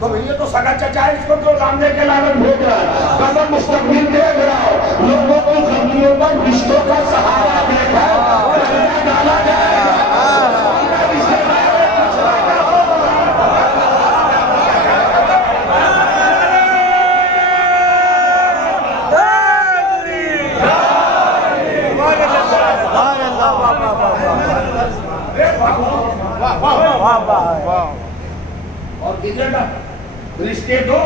تو یہ تو سگا چچا ہے، اس کو جو نام دے کے لعنت بھیج رہا ہے. قسم مستقبل دیکھ رہا ہو، لوگوں کو غلطیوں پر رشتوں کا سہارا دیکھا ڈالا جائے گا. اور دیجیے گا رشتے دو،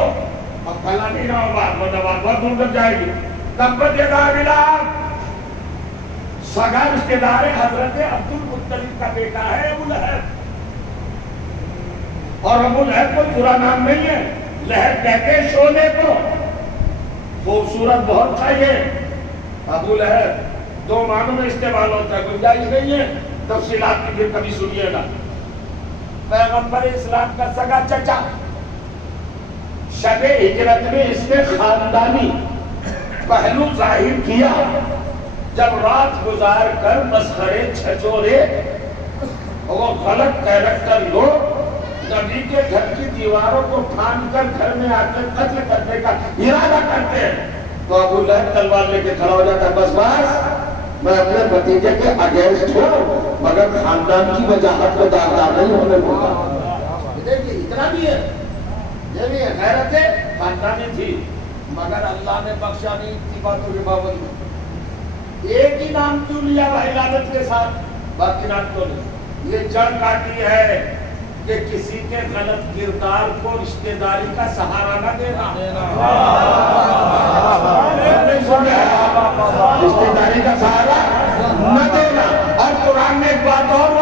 اب پھلا نہیں رہا بات بہت دور تک جائے گی. تبت یدا ابی لہب سگا رشتے دار حضرت عبد المطلب کا بیٹا ہے ابو لہب. اور ابو لہب کوئی برا نام نہیں ہے. لہب کہتے ہیں شعلے کو. خوبصورت بہت تھا یہ ابو لہب. 2 معنوں میں استعمال ہوتا ہے، گنجائش نہیں ہے. تفصیلات کی پھر کبھی سنیے گا. پیغمبر اسلام کا سگا چچا. شب ہجرت میں اس نے خاندانی پہلو ظاہر کیا جب رات گزار کر مسخرے چھچورے اور غلط کیریکٹر لوگ نبی کے گھر کی دیواروں کو پھاند کر گھر میں آ کر قتل کرنے کا ارادہ کرتے ہیں. تو ابو لہب تلوار لے کے کھڑا ہو جاتا ہے، بس میں اپنے بھتیجے کے اگینسٹ ہوں مگر خاندان کی وجاہت کو داغدار نہیں ہونے دوں گا. دیکھیے اتنا بھی ہے، یہ بھی ہے. غیرت خاندانی تھی مگر اللہ نے بخشا نہیں تھی باتوں کے باوجود. ایک ہی نام کیوں لیا بھائی لعنت کے ساتھ، باقی نام تو نہیں. یہ جڑ کاٹی ہے کہ کسی کے غلط کردار کو رشتہ داری کا سہارا نہ دینا. رشتہ داری کا سہارا نہ دینا. اور قرآن نے ایک بات اور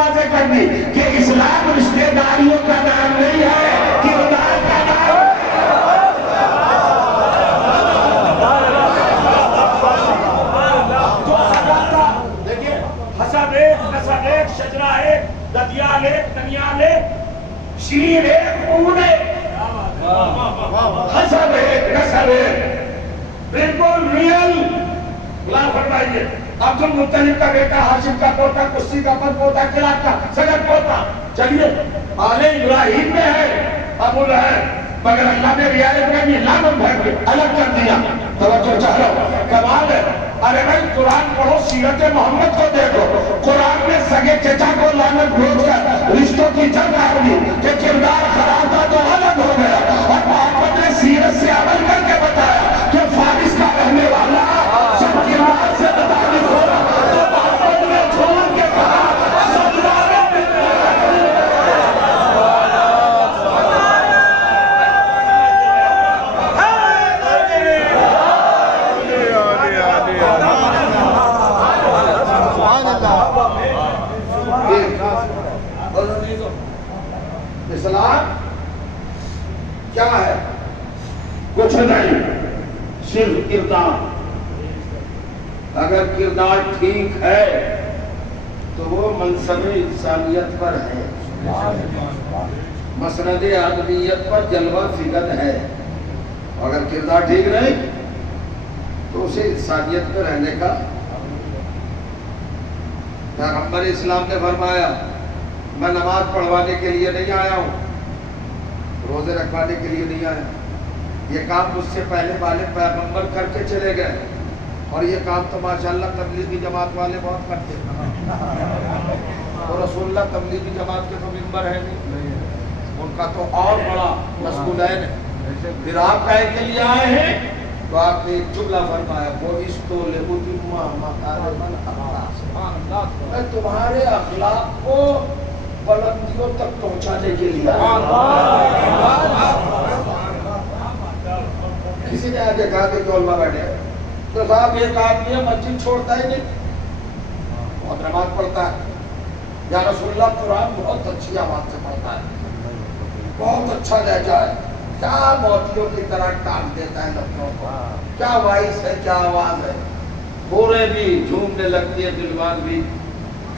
دنیا لے شیر خون حسب نسب بالکل ریئل. اللہ فرمائیے عبد المطلب کا بیٹا، ہاشم کا پوتا، قصی کا پوتا، کلاب کا سگت پوتا. چلیے آل ابراہیم میں ہے ابو لہب، مگر اللہ نے رعایت میں بھی لعنت بھر الگ کر دیا. توجہ چاہو، کمال ہے. ارے بھائی قرآن پڑھو، سیرت محمد کو دیکھو. قرآن میں سگے چچا کو لعنت بھیج کر رشتوں کی جنگ آ گئی کہ کردار خراب تھا تو الگ ہو گیا. اور محمد نے سیرت سے عمل کر کے بتایا کہ فارس کا رہنے والا سب کردار سے متعلق ہو رہا. تو محمد نے چھوڑ کے کہا اسلام کیا ہے؟ کچھ نہیں، صرف کردار. اگر کردار ٹھیک ہے تو وہ منصب انسانیت پر ہے، مسند آدمیت پر جلوہ فکر ہے. اگر کردار ٹھیک نہیں تو اسے انسانیت میں رہنے کا. پیغمبر اسلام نے فرمایا میں نماز پڑھوانے کے لیے نہیں آیا ہوں، روزے رکھوانے کے لیے نہیں آیا. یہ کام مجھ سے پہلے والے پیغمبر کر کے چلے گئے، اور یہ کام تو ماشاءاللہ تبلیغی جماعت والے بہت کرتے ہیں. تو رسول اللہ تبلیغی جماعت کے تو ممبر ہے نہیں، ان کا تو اور بڑا مسئولین ہے. پھر آپ کہے کے لیے آئے ہیں تو آپ نے ایک جملہ فرمایا وہ اس تو لہتما مکارم الاخلاق، میں تمہارے اخلاق کو بلندیوں تک پہنچانے کے لیے. کسی نے آگے کہا کہ علماء بیٹھے تو صاحب ایک آدمی مسجد چھوڑتا ہی نہیں، بہت نماز پڑھتا ہے. یا رسول اللہ قرآن بہت اچھی آواز سے پڑھتا ہے، بہت اچھا لہجہ ہے، کیا موتیوں کی طرح ٹانگ دیتا ہے لفظوں کو، کیا وائس ہے، کیا آواز ہے. پورے بھی جھومنے لگتی ہے، دلوان بھی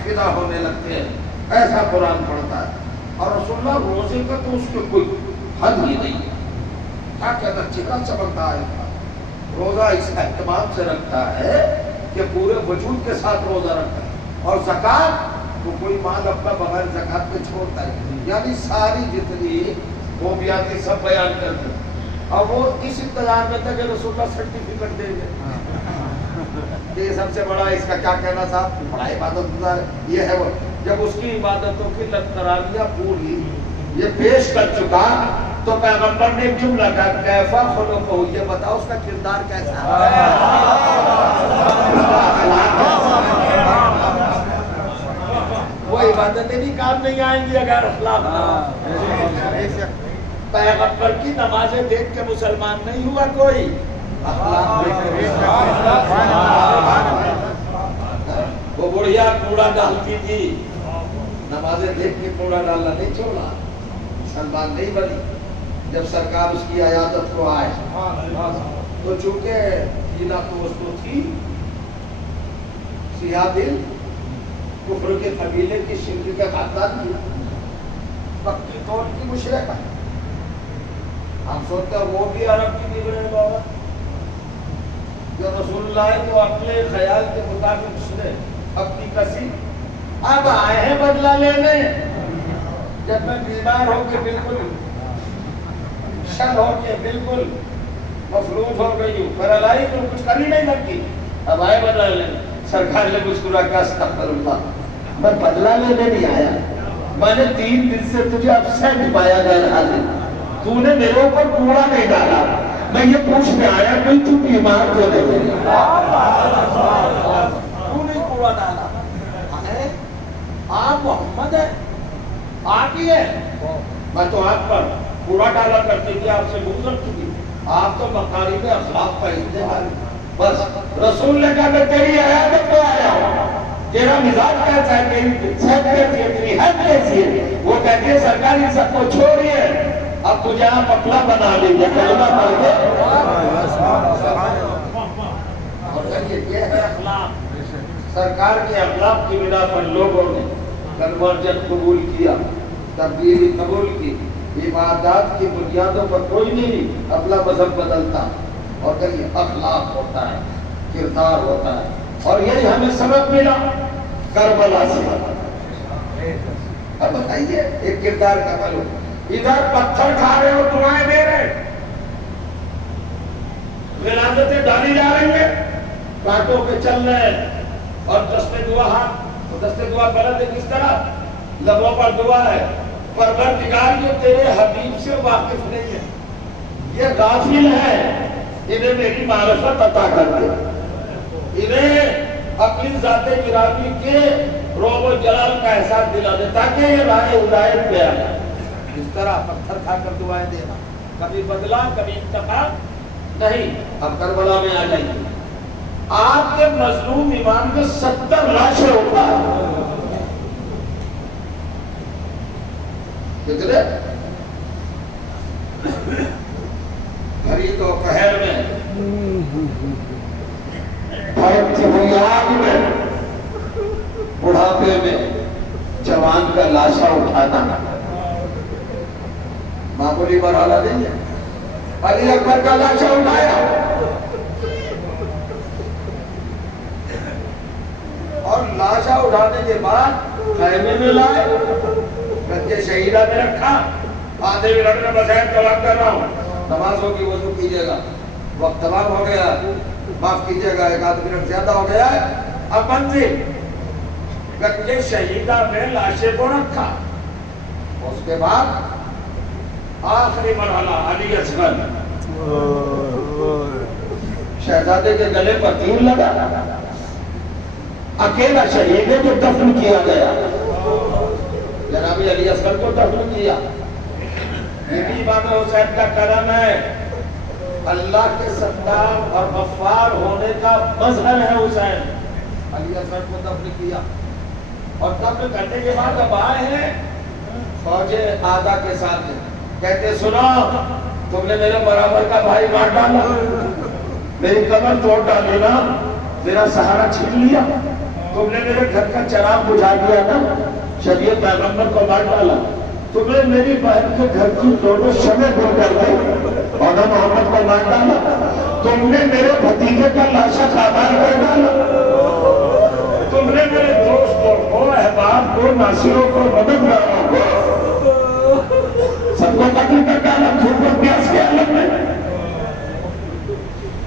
فدا ہونے لگتے ہیں. ایسا قرآن پڑھتا ہے. اور رسول اللہ روزے کا تو اس کے کوئی حد ہی نہیں ہے. کیا کہتا چکن چمکتا ہے. روزہ اس اہتمام سے رکھتا ہے کہ پورے وجود کے ساتھ روزہ رکھتا ہے. اور زکات تو کوئی مال اپنا بغیر زکات کے چھوڑتا ہے. یعنی ساری جتنی خوبیاتی سب بیان کرتے ہیں. اور وہ اس انتظار میں تھا کہ رسول اللہ سرٹیفکیٹ دیں گے. یہ سب سے بڑا اس کا کیا کہنا تھا، بڑا عبادت گزار یہ ہے. وہ جب اس کی عبادتوں کی تراویح پوری یہ پیش کر چکا تو پیغمبر نے ایک جملہ کہا کیفا خلقہ، یہ بتاؤ اس کا کردار کیسا ہے. وہ عبادتیں بھی کام نہیں آئیں گی اگر اخلاق نہ. پیغمبر کی نمازیں دیکھ کے مسلمان نہیں ہوا کوئی. وہ بڑھیا کوڑا ڈالتی تھی، نمازیں دیکھ کے کوڑا ڈالنا نہیں چھوڑا، مسلمان نہیں بنی. جب سرکار اس کی عیادت کو آئے تو چونکہ کینا تو اس کو تھی، سیاہ دل، کفر کے قبیلے کی، شرک کا خاندان کی، پکی طور کی مشرک ہے. ہم سوچتے ہیں وہ بھی عرب کی بگڑے بابا. جو رسول اللہ ہے تو اپنے خیال کے مطابق اس نے اپنی کسی اب آئے ہیں بدلہ لینے. جب میں بیمار ہو کے بالکل شل ہو کے بالکل مفلوج ہو گئی ہوں، پیرالائی تو کچھ کر ہی نہیں لگتی، اب آئے بدلہ لینے. سرکار نے مسکرا کہا استغفر اللہ، میں بدلہ لینے نہیں آیا، میں نے 3 دن سے تجھے اپسیٹ پایا غیر حاضر. تو نے میرے اوپر کوڑا نہیں ڈالا، میں یہ پوچھنے آیا کہ تو بیمار تو نہیں. تو نہیں کوڑا ڈالا، آپ محمد ہے، آپ ہی ہے. میں تو آپ پر کوڑا ڈالا کرتی تھی، آپ سے بغض رکھتی تھی. آپ تو مکارم اخلاق کا ازدہار. بس رسول نے کہا کہ تیری عیادت کو آیا ہوں، تیرا مزاج کیسا ہے، تیری صحت کیسی ہے، تیری حد کیسی ہے. وہ کہتی ہے سرکار ان سب کو چھوڑیے، اب تجھے آپ اپنا بنا لیجیے کلمہ پڑھ کے. اور یہ ہے اخلاق. سرکار کے اخلاق کی بنا پر لوگوں نے کنورجن قبول کیا. تبدیلی قبول کی، عبادات کی بنیادوں پر کوئی نہیں اپنا مذہب بدلتا، اور یہ اخلاق ہوتا ہے، کردار ہوتا ہے، اور یہی ہمیں سبق ملا کربلا سے۔ اب بتائیے ایک کردار کا عمل ہو، ادھر پتھر کھا رہے ہو، دعائیں دے رہے، غلاظتیں ڈالی جا رہی ہیں، کانٹوں پہ چل رہے ہیں، اور دست دعا ہاتھ، دست دعا غلط ہے کس طرح؟ لبوں پر دعا ہے، پروردگار جو تیرے حبیب سے واقف نہیں ہے، یہ غافل ہے، انہیں میری معرفت عطا کر دے، انہیں اپنی ذات گرامی کے روب و جلال کا احساس دلا دے تاکہ یہ راہ ہدایت پہ آئے۔ اس طرح پتھر کھا کر دعائیں دینا، کبھی بدلا کبھی انتقام نہیں۔ اب کربلا میں آ جائیے، آپ کے مظلوم امام کے 70 لاشیں ہوتا ہے، کتنے؟ بھری دوپہر میں، بھڑکتی ہوئی آگ میں، بڑھاپے میں جوان کا لاشا اٹھانا معمولی مرحلہ نہیں ہے۔ علی اکبر کا لاشا اٹھایا اور لاشا اٹھانے کے بعد خیمے میں لائے، گنجے شہیدہ میں رکھا۔ آدھے منٹ میں بسائیں طلب کر رہا ہوں، نماز ہوگی، وضو کیجئے گا، وقت تمام ہو گیا، معاف کیجئے گا، ایک آدھ منٹ زیادہ ہو گیا ہے۔ اب منزل گنجے شہیدہ میں لاشے کو رکھا، اس کے بعد آخری مرحلہ علی اصغر شہزادے کے گلے پر تیر لگا، اکیلا شہید ہے جو دفن کیا گیا، جناب علی اصغر کو دفن کیا۔ یہ بھی امام حسین کا کرم ہے، اللہ کے ستار اور غفار ہونے کا مظہر ہے حسین۔ علی اصغر کو دفن کیا اور دفن کرنے کے بعد اب آئے ہیں فوج آدھا کے ساتھ، کہتے سنو تم نے میرے برابر کا بھائی مار ڈالا، میری کمر توڑ ڈالی نا، میرا سہارا چھین لیا، تم نے میرے گھر کا چراغ بجھا دیا نا، شریعت پیغمبر کو مار ڈالا، تم نے میری بہن کے گھر کی دونوں شمع گل کر دی اور محمد کو مار ڈالا، تم نے میرے بھتیجے کا لاشا خابار کر ڈالا، تم نے میرے دوستوں کو، احباب کو، ناصروں کو، مددگاروں کو سب کو قتل کر ڈالا، دھوپ اور پیاس کے عالم میں۔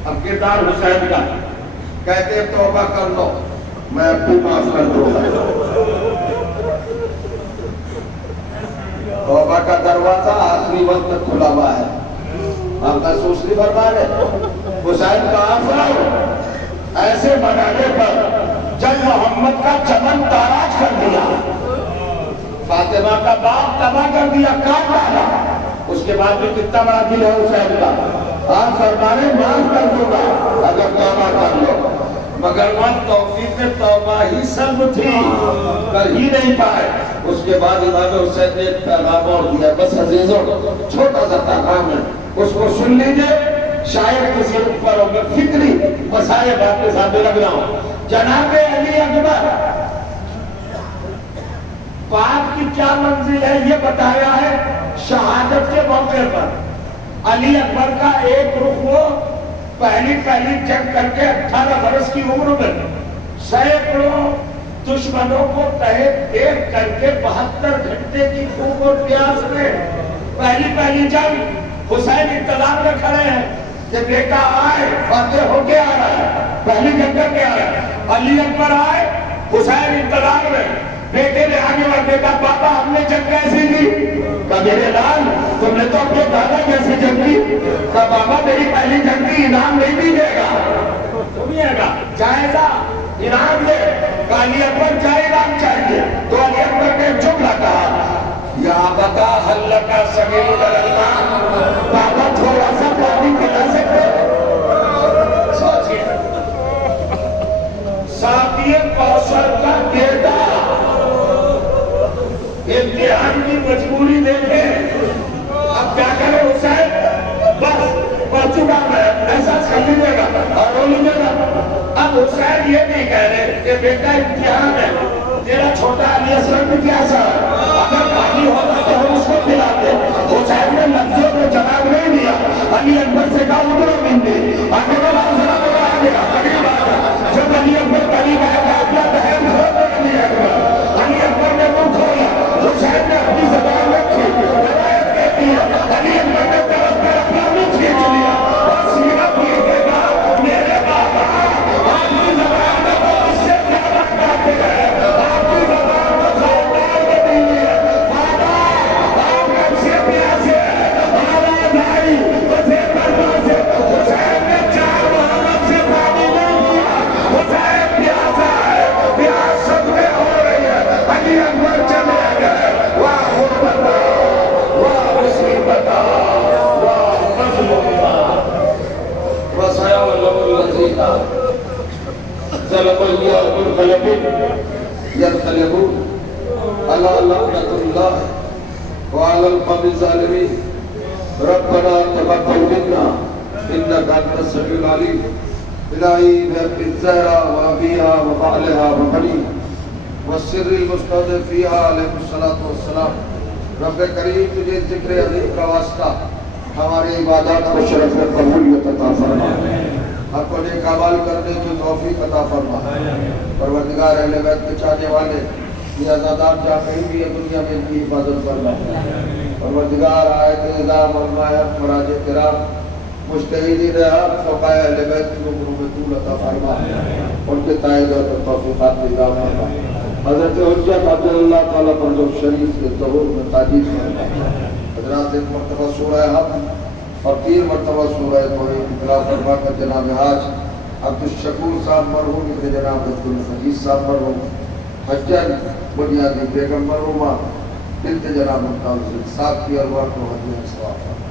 اب کردار حسین کا، کہتے توبہ کر لو میں اب بھی معاف کر دوں گا۔ توبہ کا دروازہ آخری وقت تک کھلا ہوا ہے، آپ کا سوچنی فرما رہے حسین کا آفر ایسے بنانے پر جب محمد کا چمن تاراج کر دیا، فاطمہ کا باپ تباہ کر دیا، کاٹ ڈالا، اس کے بعد بھی کتنا بڑا دل ہے حسین کا، آپ فرمانے معاف کر دوں گا اگر توبہ کر لو، مگر وہ توفیق توبہ ہی سلب تھی، کر ہی نہیں پائے۔ اس کے بعد امام حسین نے ایک پیغام اور دیا، بس عزیزوں چھوٹا سا پیغام ہے، اس کو سن لیجئے، شاید کسی پر ہوگا فکری مسائل بات کے ساتھ لگ رہا ہوں۔ جناب علی اکبر پاک کی کیا منزل ہے یہ بتایا ہے شہادت کے موقع پر۔ علی اکبر کا ایک رخ وہ پہلی جنگ کر کے 18 برس کی عمر میں سینکڑوں دشمنوں کو تحت ایک کر کے 72 گھنٹے کی بھوک اور پیاس میں پہلی جنگ حسین انتظار میں کھڑے ہیں کہ بیٹا آئے فاتح ہو کے آ رہا ہے، پہلی جنگ کر کے آ رہا ہے۔ علی اکبر آئے، حسین انتظار میں، بیٹے نے آگے بڑھ کے کہا بابا ہم نے جنگ کیسی کی؟ کہا میرے لال تم نے تو اپنے دادا کیسی جنگ کی؟ کہا بابا میری پہلی جنگ کی انعام نہیں بھی دے گا، سنیے گا جائزہ انعام دے۔ کہا علی اکبر کیا انعام چاہیے؟ تو علی اکبر نے جملہ کہا یا بتا حل کا سگیل اللہ، بابا تھوڑا سا پانی پلا سکتے؟ سوچئے ساتھی کوثر کا بیٹا امتحان کی مجبوری دیکھیں، اب کیا کرے حسین؟ بس پڑھ چکا میں، احساس کر لیجیے گا اور رو لیجیے گا۔ اب حسین یہ نہیں کہہ رہے کہ بیٹا امتحان ہے، تیرا چھوٹا علی اصغر بھی کیا سا اگر پانی ہوتا تو ہم اس کو پلاتے. حسین نے لفظوں کو جواب نہیں دیا. علی اکبر سے کہا ادھر مندے آگے کا لفظ آ گیا قریب آ گیا. جب علی اکبر قریب آیا کہ اپنا بہن کھول دے علی اکبر. علی اکبر نے منہ کھولا. حسین نے اپنی زبان رکھی. روایت کہتی ہے علی اکبر نے طرف کر اپنا منہ کھینچ لیا اور سینہ پھیر کے کہا میرے بابا آپ کی زبان میں تو اس سے کیا بات کرتے ہیں. آپ کی زبان تو خاندان میں نہیں ہے. بابا آپ ہم سے پیاسے ہیں. آواز آئی تو پھر کرنا سے حسین نے چار محمد سے پانی نہیں کیا. حسین پیاسا ہے. پیاس صدمے ہو رہی ہے. علی اکبر چلے گئے. واہ غربتا واہ مصیبتا واہ مظلومتا وسیا والله الذين ظلموا ينقلبون على لعنة الله وعلى القوم الظالمين. ربنا تقبل منا إنك أنت السميع العليم. إلهي بحق الزهرة وأبيها وبعلها وبنيها والسر المستودع فيها عليه الصلاة والسلام. رب کریم تجھے ذکر عظیم کا واسطہ ہماری عبادات کو شرف قبولیت عطا فرما. حق و نیک اعمال کرنے کی توفیق عطا فرما. پروردگار اہل بیت کے چاہنے والے یہ آزادات جہاں کہیں بھی ہے دنیا میں ان کی حفاظت فرما. پروردگار آیت نظام علماء حق مراجع کرام مجتہدین حق فقہاء اہل بیت کی عمروں میں طول عطا فرما. ان کے تائید اور توفیقات عطا فرما. حضرت حجت عبداللہ تعالیٰ فرد شریف کے ظہور میں تاجید فرما. حضرات ایک مرتبہ سورہ حق اور 3 مرتبہ سورہ توحید اقرا فرما کر جناب حاج عبدالشکور صاحب مرحوم ابن جناب عبدالمجید صاحب مرحوم حجن بنیادی بیگم مرحومہ بنت جناب ممتاز صاحب کی ارواح کو حج میں ثواب فرما.